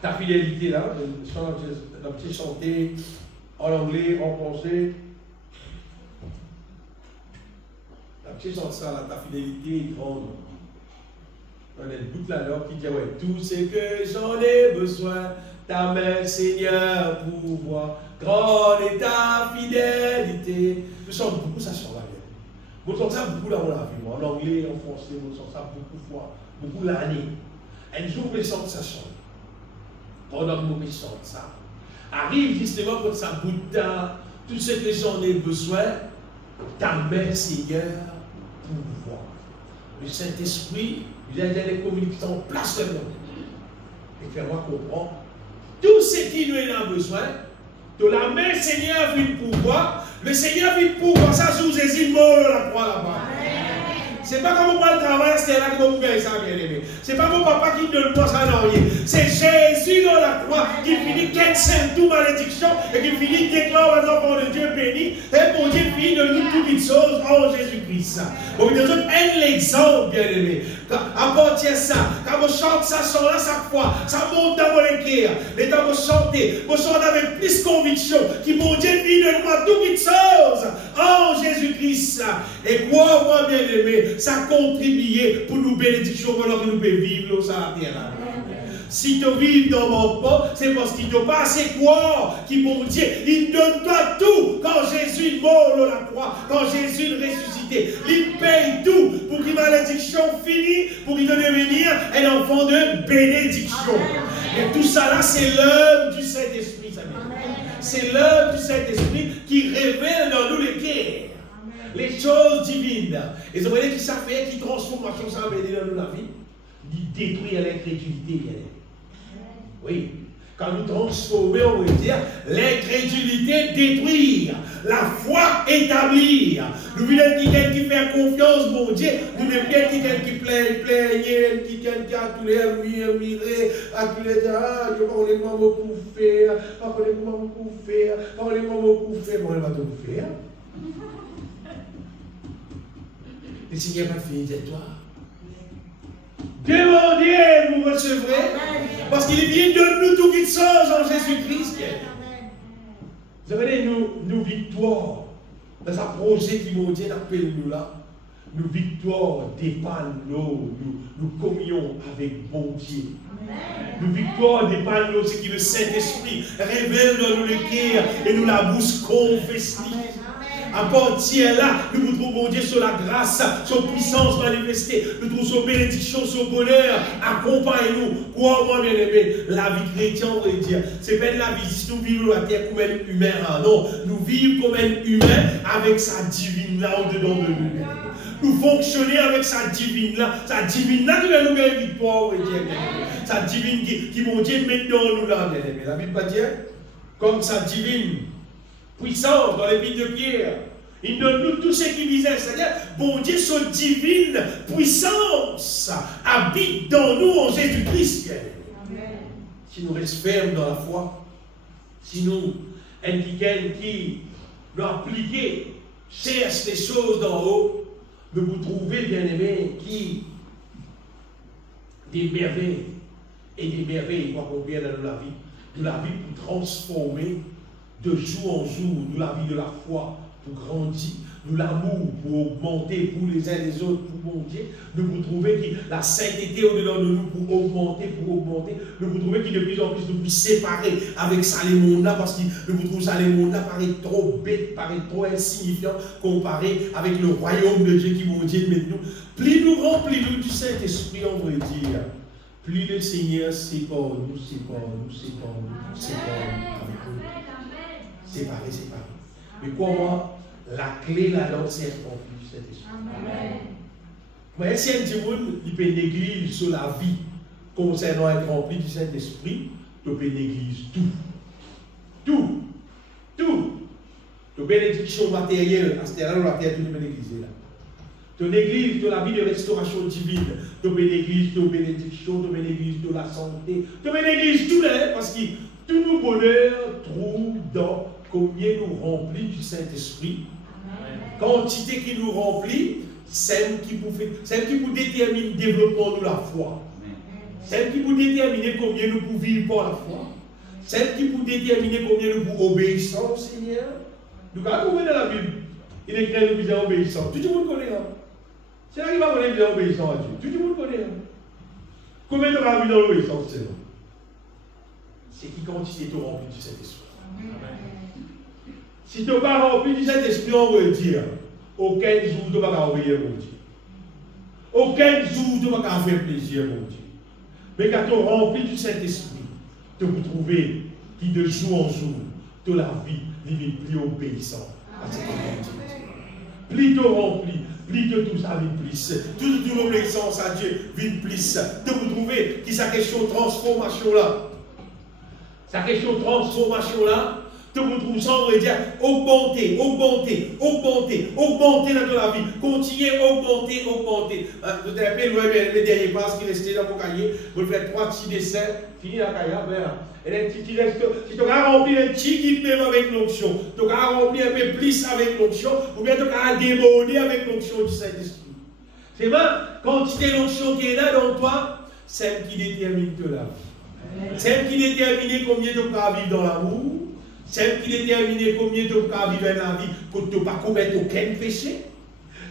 ta fidélité là, la petite chanter en anglais, en français. La petite chanter ça là, ta fidélité est grande. On a une boucle là qui dit, ouais, tout ce que j'en ai besoin, ta main, Seigneur, pour voir. Grande est ta fidélité. Nous chantons beaucoup ça sur la vie. Nous chantons ça beaucoup là dans la vie. En anglais, en français, nous chantons ça beaucoup de fois, beaucoup l'année. Un jour, nous chantons ça chante. Pendant que nous chantons ça, arrive justement pour sa boucle tout ce que j'en ai besoin, ta main, Seigneur, pour voir. Le Saint-Esprit, il y a des communications en place de nous. Et faire-moi comprendre tout ce qui nous en a besoin. De la main, Seigneur, vient pour voir. Le Seigneur vient pour voir. Ça, sous les mort la croix là-bas. C'est pas comme on parle de travail, c'est là que vous faites ça, bien aimé. C'est pas mon papa qui donne moi ça, non. C'est Jésus dans la croix qui finit 45 tout malédiction et qui finit déclare les enfants de Dieu bénis. Et mon Dieu finit de nous toutes les choses en Jésus-Christ. Bon, nous autres, un l'exemple, bien aimé. À partir de ça, quand on chante ça, chant là chaque fois, ça monte dans mon cœur. Et quand on chante avec plus conviction, qui mon Dieu finit de moi toutes les choses en Jésus-Christ. Et crois-moi, bien aimé, ça contribue pour nous bénédictions pendant que nous pouvons vivre sur la terre. Si tu vis dans mon pas, c'est parce qu'il ne t'a pas assez croire qui mon Dieu, il donne pas tout quand Jésus mort à la croix, quand Jésus ressuscité. Il paye tout pour que malédiction finisse, pour qu'il devenir un enfant de bénédiction. Et tout ça là, c'est l'œuvre du Saint-Esprit. C'est l'œuvre du Saint-Esprit qui révèle dans nous les cœurs les choses divines. Et vous voyez qui ça fait, qui transformation ça va aider dans nous la vie? Il détruit l'incrédulité. Oui. Quand nous transformons, on veut dire l'incrédulité détruire, la foi établir. Nous voulons quelqu'un qui fait confiance, mon Dieu. Nous voulons quelqu'un qui plaigne, quelqu'un qui a tous les admirés, à tous les ah, je parle comment beaucoup faire, parlez comment beaucoup faire, parlez comment beaucoup faire, parlez pas tout faire. Le Seigneur va finir de toi. Demandez, vous recevrez. Parce qu'il vient de nous toutes les choses en Jésus-Christ. Vous savez, nos victoires, dans un projet qui nous dit d'appel nous là, nos victoires dépendent nous communions avec bon Dieu. Nos victoires dépendent de ce que le Saint-Esprit révèle dans nous le cœur et nous la bouche confesse. À partir de là, nous vous trouvons Dieu sur la grâce, sur puissance manifestée. Nous trouvons sur bénédiction, sur bonheur. Accompagne-nous. Crois-moi, bien aimé, la vie chrétienne, on va dire, c'est pas la vie si nous vivons la terre comme un humain. Non, nous vivons comme un humain avec sa divine là au-dedans de nous. Nous fonctionnons avec sa divine là qui va nous donner une victoire, on va dire. Sa divine qui mon Dieu met dans nous là, bien aimé. La Bible va dire, comme sa divine puissance dans les vies de Pierre. Il donne nous tout ce qui visait. C'est-à-dire, bon Dieu, son divine puissance habite dans nous en Jésus-Christ. Si nous restons fermes dans la foi, si nous qui doit appliquer, cherche les choses d'en haut, de vous trouver, bien-aimés, qui des merveilles et des merveilles, quoi qu'on vienne dans la vie pour transformer de jour en jour, de la vie de la foi pour grandir, de l'amour pour augmenter pour les uns les autres, pour mon Dieu, de vous trouver qui la sainteté au-dedans de nous pour augmenter, de vous trouver qui de plus en plus nous séparer avec Salémona, parce que de vous trouver Salémona paraît trop bête, paraît trop insignifiant comparé avec le royaume de Dieu qui mon Dieu met nous. Plus nous remplissons du Saint-Esprit, on va dire, plus le Seigneur sépare nous. Séparé. Mais comment la clé là-dedans, c'est remplie du Saint-Esprit. Mais si un monde il peut négliger sur la vie concernant être rempli du Saint-Esprit, tu peux négliger tout. Tu bénédiction matérielle, à ce terrain, la terre, tu peux négliger là. Tu négliges de la vie de restauration divine, tu négliges de bénédiction, tu négliges de la santé, tu négliges tout là, parce que tout nos bonheurs trouve dans combien nous remplit du Saint-Esprit. Quantité qui nous remplit, celle qui vous détermine le développement de la foi. Celle qui vous détermine combien nous pouvons vivre par la foi. Celle qui vous détermine combien nous pouvons obéir au Seigneur. Nous avons trouvé dans la Bible, il est écrit nous disons obéissant. Tout le monde connaît. C'est là qu'il va connaître bien obéissant à Dieu. Tout le monde connaît. Combien de temps vu dans l'obéissance, c'est qui quantité te remplit du Saint-Esprit. Si tu n'as pas rempli du Saint-Esprit, on va dire, aucun jour tu ne vas pas obéir mon Dieu. Aucun jour tu ne vas pas faire plaisir mon Dieu. Mais quand tu es rempli du Saint-Esprit, tu peux trouver qui de jour en jour, de la vie devient plus obéissant à ce que Dieu. Plus tu remplis, plus que tout ça vient plus. Toute l'obéissance à Dieu vient plus. Tu peux trouver qui sa question de transformation là. Sa question de transformation là, tu vous trouves ça, on va dire, augmenter dans la vie, continuer à augmenter. Vous avez appelé le dernier passe qui restait dans mon cahier, vous faites 3 petits dessins, fini la cahier, si tu as rempli un petit guide même avec l'onction, tu as rempli un peu plus avec l'onction, ou bien tu as déborder avec l'onction du Saint-Esprit. C'est vrai, quantité d'onction qui est là dans toi, celle qui détermine de la vie. Celle qui détermine combien tu vas vivre dans l'amour, celle qui détermine combien tu vas vivre dans la vie pour ne pas commettre aucun péché,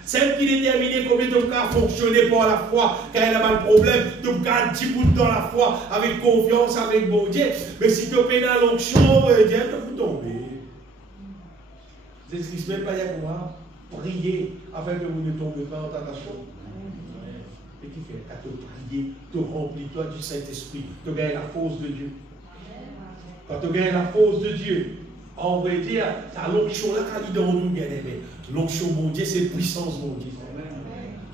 celle qui détermine combien tu vas fonctionner par la foi, quand il n'y a pas de problème, tu vas petit bout dans la foi, avec confiance, avec bon Dieu. Mais si tu es dans l'onction, Dieu, tu peux tomber. C'est ce qui se met pas à quoi? Prier afin que vous ne tombez pas en tentation. Et qui fait? Quand tu pries, tu remplis toi du Saint-Esprit, tu gagnes la force de Dieu. Quand tu gagnes la force de Dieu, on va dire, c'est l'onction là qui est dans nous, bien aimé. L'onction, mon Dieu, c'est puissance, mon Dieu.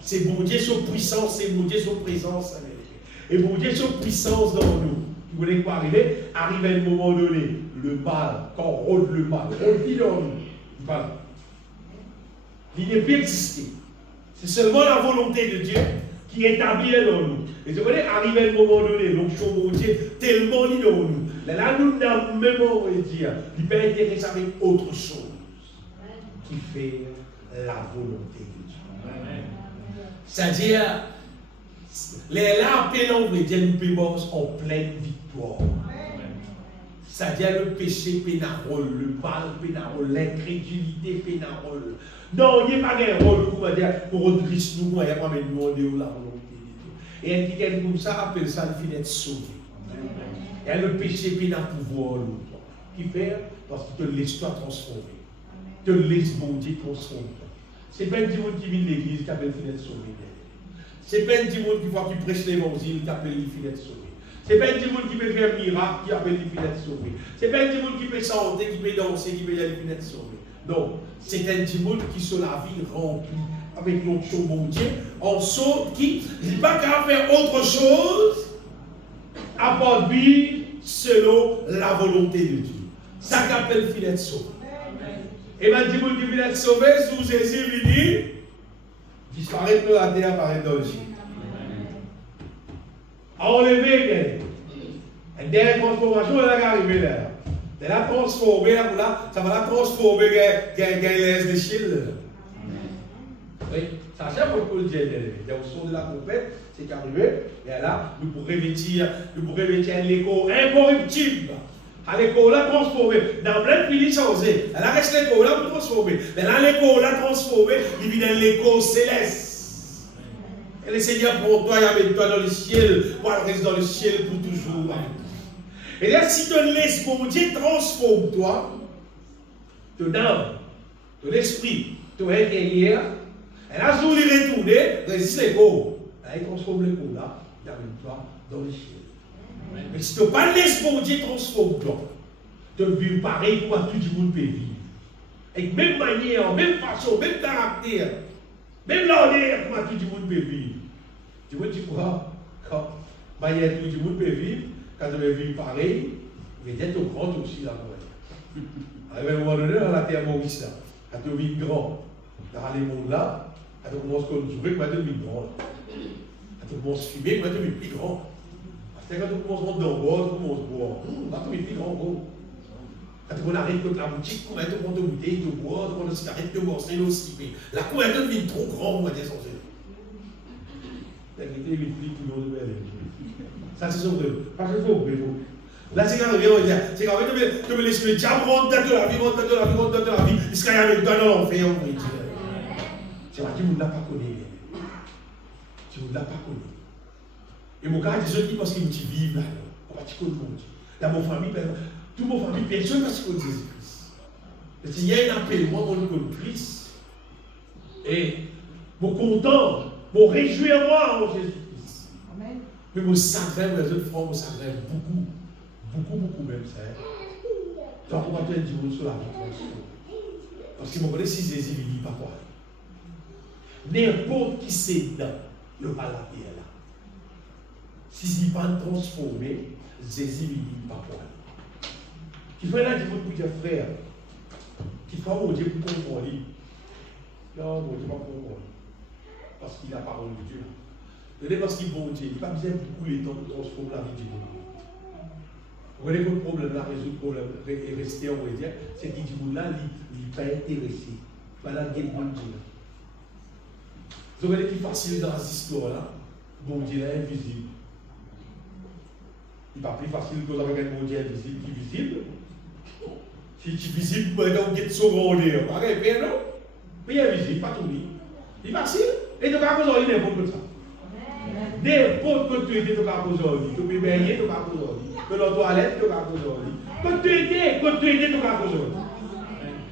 C'est mon Dieu, son puissance, c'est mon Dieu, son présence. Et mon Dieu, son puissance dans nous. Vous voulez quoi arriver? Arrive à un moment donné, le mal, quand on rôde le mal, on vit dans nous. Voilà. Il n'est plus existé. C'est seulement la volonté de Dieu qui est établie dans nous. Et vous voyez, arrive à un moment donné, l'onction, mon Dieu, tellement lié dans nous. Là, nous n'avons même pas dire, il peut intéresser avec autre chose qui fait la volonté de Dieu. C'est-à-dire, les larmes pénales, on veut dire, nous pouvons en pleine victoire. C'est-à-dire le péché pénarole, le mal pénarole, l'incrédulité pénarole. Non, il n'y a pas de rôle pour dire, pour redresser nous, il n'y a pas de demander la volonté de Dieu. Et un qui comme ça appelle ça le filet de sauver. Et le péché pénal pouvoir l'autre. Qui fait? Parce qu'il te laisse toi transformer. Te laisse bon Dieu transformer. C'est pas un petit monde qui vient de l'église qui appelle le filet de sauver. C'est pas un petit monde qui prêche l'évangile qui appelle le filet de sauver. C'est pas un petit monde qui peut faire un miracle qui appelle le filet de sauver. C'est pas un petit monde qui peut chanter, qui peut danser, qui peut y aller le filet de sauver. Non, c'est un petit monde qui sur la vie remplie avec l'onction bon Dieu, en sorte qui n'est pas qu'à faire autre chose à part vivre selon la volonté de Dieu. Ça qu'appelle le filet de sauver. Et bien, le petit monde qui filet de sauver, sous ses yeux venus, disparaître de la terre, apparaître dans le ciel. Enlever, une dernière transformation, elle est arrivée là. Elle a transformé, là, ça va la transformer dans l'aise de Chile. Oui, ça c'est pour le dire. Au son de la compète, c'est qu'arrivé, et là, nous pourrons revêtir l'écho incorruptible. À l'écho, là, transformé. Dans plein de pays changé. Elle a resté l'écho, là, pour transformer. Mais là, l'écho, là, transformé, il vit dans l'écho céleste. Et le Seigneur pour toi, il avec toi dans le ciel, pour rester dans le ciel pour toujours. Et là, si tu laisses mon Dieu transforme toi, ton âme, ton esprit, ton intérieur, et là, si vous les retournez, résiste l'écho. Là, il transforme l'écho là, il amène toi dans le ciel. Mais si tu pas laisses mon Dieu transforme toi, tu vis pareil pour tout le monde peut vivre. Avec même manière, même façon, même caractère, même l'ordre pour tout le monde peut vivre. Tu vois, tu crois, quand manière tout le monde peut vivre, quand tu veux vivre pareil, mais d'être grand aussi là. À un moment donné, dans la terre Maurice, quand tu vis grand, dans les mondes là, quand tu commences à jouer, quand tu vis grand. Quand tu commences à fumer, quand tu vis plus grand. Parce que quand tu commences à rentrer dans le bois, tu commences à boire. Quand tu vis plus grand, gros. Quand tu arrives contre la boutique, quand tu prends de bouteille, de bois, tu prends de cigarette, de boire, c'est aussi. Là, quand tu vis trop grand, on va dire sans cesse. La vérité, il est tout le monde. Ça, c'est son vrai. Parce que c'est vrai. Là, c'est quand même bien, c'est quand même tu me laisses le diable rentre dans la vie, rentre dans la vie, rentre dans la vie, jusqu'à y aller dans l'enfer, on pourrait dire. C'est vrai, tu ne l'as pas connu. Tu ne l'as pas connu. Et mon gars, des autres, parce qu'ils vivent là, on va te connaître. Dans mon famille, toute mon famille, personne ne va se connaître Jésus-Christ. Parce qu'il y a un appel, moi, on le connaît Christ. Et mon content, mon réjouir-moi en Jésus-Christ. Mais mon sacré, mes autres frères, mon sacré, beaucoup même, ça. Donc, on va te dire sur la vie. Parce que je connais si Jésus ne vit pas quoi. N'importe qui c'est dans le pas la terre là. Si il n'est pas transformé, Jésus ne vit pas quoi. Qui fait là, pour dire frère, qui fait mon Dieu pour comprendre. Non, mon Dieu, pas comprendre. Parce qu'il a la parole de Dieu. Et parce qu'il est bon Dieu, il n'a pas besoin beaucoup de temps pour transformer la vie du monde. Vous voyez que le problème là, résoudre le problème et rester, on va dire, c'est qu'il dit là, il n'est pas intéressé. Voilà le bon Dieu. Vous voyez qu'il est facile dans cette histoire-là, bon Dieu est invisible. Il n'est pas plus facile que vous avez un bon Dieu invisible qui est visible. Si tu es visible, vous pouvez vous être secondaire. Pareil, bien non? Mais il est invisible, pas tout lui. Il est facile. Et tu vas causer il n'importe quoi ça. N'importe quoi tu étais, tu vas causer lui. Tu peux baigner, tu vas causer lui. Tu vas toilette, tu vas causer lui. Quand tu étais, tu vas causer lui.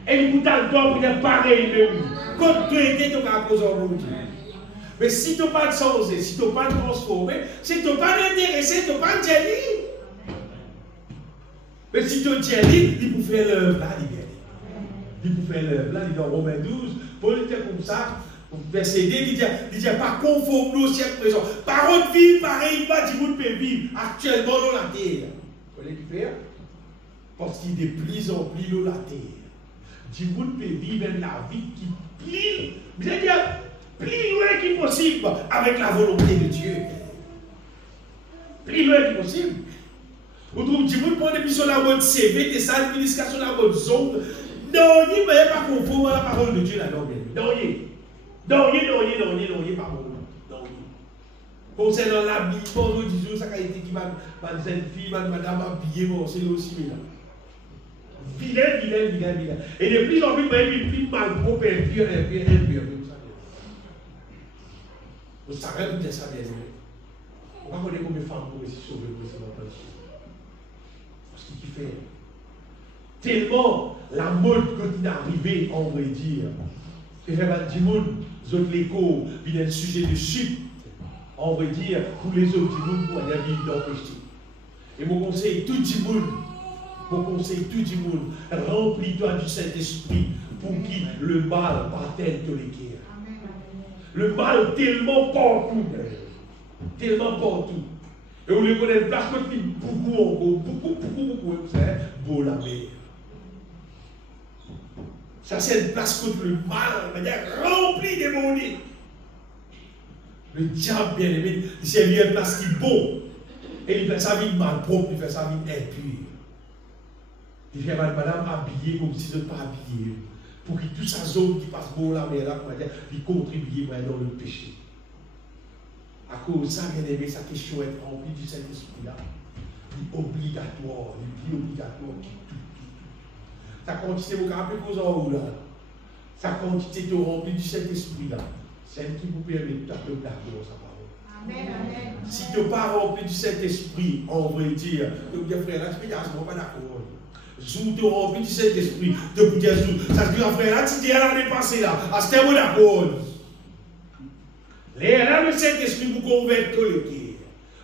Et il coûte le temps pour dire pareil même. Quand tu étais, tu vas causer lui. Mais si tu n'as pas de changé, si tu n'as pas de transformé, si tu n'as pas d'intéressé, tu n'as pas de jelly. Mais si tu as jelly, il peut faire l'œuvre là, il peut faire l'œuvre là, il est dans Romains 12, Paul était comme ça. Verset 2, il dit pas conforme au siècle présent. Parole vie, pareil, pas du monde peut vivre actuellement dans la terre. Vous voyez ce qu'il fait? Parce qu'il est de plus en plus dans la terre. Du monde peut vivre la vie qui plie, bien dire, plus loin qu'il possible avec la volonté de Dieu. Plus loin qu'il possible. Vous trouvez que du monde prend des missions sur la mode CV, des salles d'administration sur la mode zone. Non, il ne est pas conforme à la parole de Dieu là-dedans. Non, non, pardon. Non. Concernant l'habillement, nous disons, ça a été qui m'a dit une fille, madame habillée, bon, c'est aussi là. Vilain. Et de plus en plus, il plus mal propre, impur. Vous savez, vous dites ça bien. On va connaître combien de femmes pour essayer de sauver pour essayer d'entendre. Parce qu'il fait. Tellement la mode continue d'arriver, on va dire. Que j'ai pas dit, autres l'écho, il y a un sujet de chute, on va dire, pour les autres du monde, pour aller vivre dans le péché. Et mon conseil, tout du monde, remplis-toi du Saint-Esprit pour qui le mal partèle te l'équerre. Le mal tellement partout. Et on le connaît, place que beaucoup, c'est beau la mer. Ça, c'est une place contre le mal, on va dire, remplie de démonies. Le diable, bien aimé, c'est une place qui est bon. Et il fait sa vie mal propre, il fait sa vie impure. Il fait madame habillée comme si je ne pas habillé. Pour que toute sa zone qui passe pour la mer, il contribue dans le péché. À cause de ça, bien aimé, sa question est remplie du Saint-Esprit-là. Il est obligatoire, il est obligatoire. Sa quantité, vous rappelez vos en là. Sa quantité de remplie du Saint-Esprit-là. Celle qui vous permet de taper d'accord sa parole. Amen, amen. Si tu n'es pas rempli du Saint-Esprit, on va dire, tu dis frère, là, tu ne suis pas d'accord. Si tu es rempli du Saint-Esprit, tu peux dire, ça se dit, frère, là, tu dis, l'année passée, là, à ce moment d'accord. Là, le Saint-Esprit vous convainc le cœur.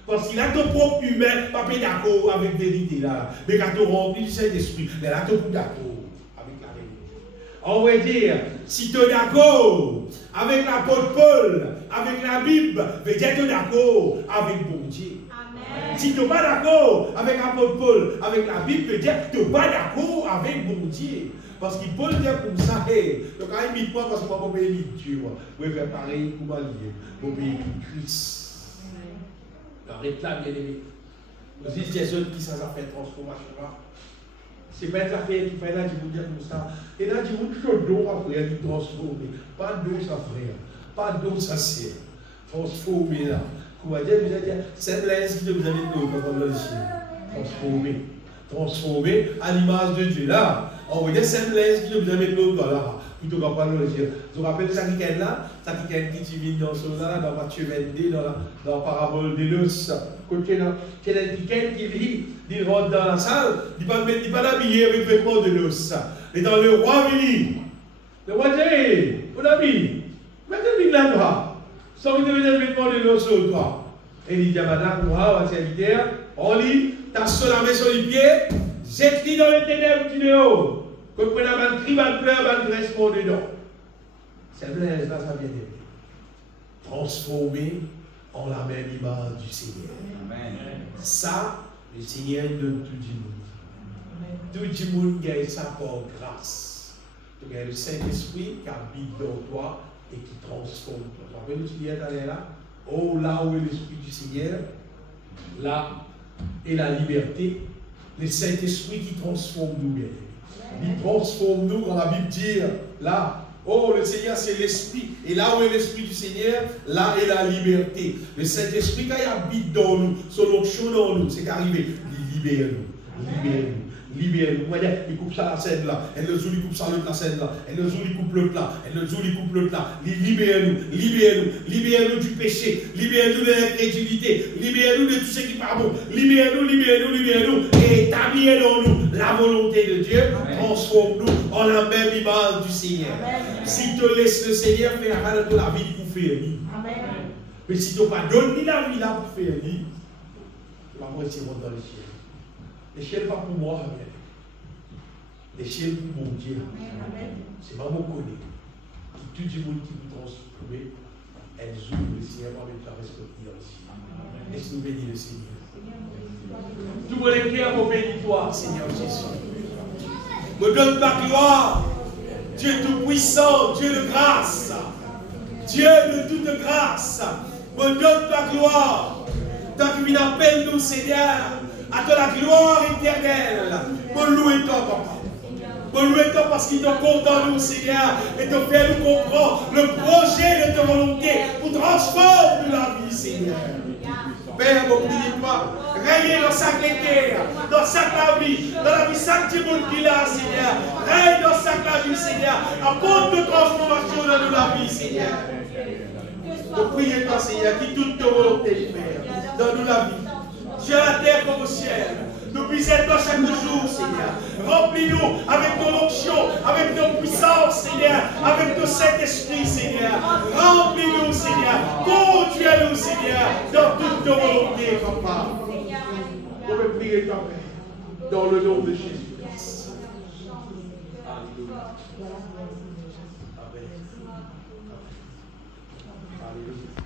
Parce qu'il a ton propre humain, pas d'accord avec la vérité là. Mais quand tu remplis du Saint-Esprit, là, tu es d'accord avec la vérité. On va dire, si tu es d'accord avec l'apôtre Paul, avec la Bible, veut dire que tu es d'accord avec bon Dieu. Amen. Si tu n'es pas d'accord avec l'apôtre Paul, avec la Bible, veut dire que tu n'es pas d'accord avec bon Dieu. Parce qu'il peut le dire comme ça, donc quand il imite moi, parce que moi, je peux imiter Dieu. Je vais faire pareil pour ma vie, pour payer Christ. Arrête là, bien aimé. Nous disons des jeunes qui ça fait transformation là. C'est pas une affaire qui fait là, je vous dire comme ça. Et là, je vous dis que l'eau après, qui transformer. Pas d'eau, ça frère. Pas d'eau, ça sert. Transformer là. Comment dire, vous allez dire, c'est l'aise qui vous avez dit, comme le transformer. Transformer à l'image de Dieu là. On va dire, c'est l'aise qui vous avez dit, là. Plutôt qu'à parler de Dieu. Je vous rappelle ça qui est là, ça qui est qui vient dans ce là, dans Matthieu 22, dans la parabole des noces. Quand il y a quelqu'un qui vit, il rentre dans la salle, il ne pas l'habiller avec vêtements de noces. Et dans le roi vit, le roi dit, on habille, mettez-lui là-bas, sans que tu aies des vêtements de noces sur toi. Et il dit à madame, moi, serviteur, on lit, tasse la main sur les pieds, jette-lui dans les ténèbres du dehors. Quand on a un cri, un pleur, un dressement dedans. C'est blaise là, ça vient d'aimer. Transformé en la même image du Seigneur. Amen. Ça, le Seigneur donne tout le monde. Tout le monde gagne ça par grâce. Tu as le Saint-Esprit qui habite dans toi et qui transforme toi. Vous savez, le Seigneur est là. Oh, là où est l'Esprit du Seigneur, là est la liberté. Le Saint-Esprit qui transforme nous bien. Il transforme nous quand la Bible dit là, oh le Seigneur c'est l'Esprit, et là où est l'Esprit du Seigneur, là est la liberté. Le Saint-Esprit quand il habite dans nous, son onction dans nous, c'est qu'arrivé, il libère nous, libère-nous. Vous voyez, il coupe ça la scène là, elle le joue, il coupe ça la scène là, elle le joue, il coupe le plat, elle le joue, il coupe le plat. Libère-nous du péché, libère-nous de l'incrédulité, libère-nous de tout ce qui n'est pas bon, libère-nous, et établis dans nous la volonté de Dieu, transforme-nous en la même image du Seigneur. Si tu laisses le Seigneur faire de la vie pour faire vie, mais si tu n'as pas donné la vie là pour faire vie, tu vas voir si on dans le ciel. Les ciels pas pour moi, les ciels pour mon Dieu. C'est pas mon connaît. Tout le monde qui vous transforme, elles ouvrent le Seigneur avec la respecter ici. Laisse-nous bénir le Seigneur. Tout le monde est clair pour bénir toi, Seigneur Jésus. Me donne ta gloire, Dieu tout-puissant, Dieu de grâce, Dieu de toute grâce. Me donne ta gloire, tant que tu appelles nous, Seigneur. À toi la gloire éternelle. Pour louer toi, papa. Pour louer toi parce qu'il te compte dans nous, Seigneur. Et te fait nous comprendre le projet de ta volonté pour transformer la vie, Seigneur. Père, n'oubliez pas. Règne dans chaque équerre, dans chaque vie, dans la vie chaque petit monde qu'il a, Seigneur. Règne dans chaque vie, Seigneur. Apporte de transformation dans la vie, Seigneur. Nous prions toi, Seigneur, qui toute ta volonté, Père, dans nous la vie. Dieu la terre comme au ciel. Nous puissions toi chaque jour, Seigneur. Remplis-nous avec ton onction, avec ton puissance, Seigneur, avec ton Saint-Esprit, Seigneur. Remplis-nous, Seigneur. Conduis-nous, Seigneur, dans toute ta volonté, papa. Nous vais prier ta Père, dans le nom de Jésus. Alléluia. Amen. Alléluia.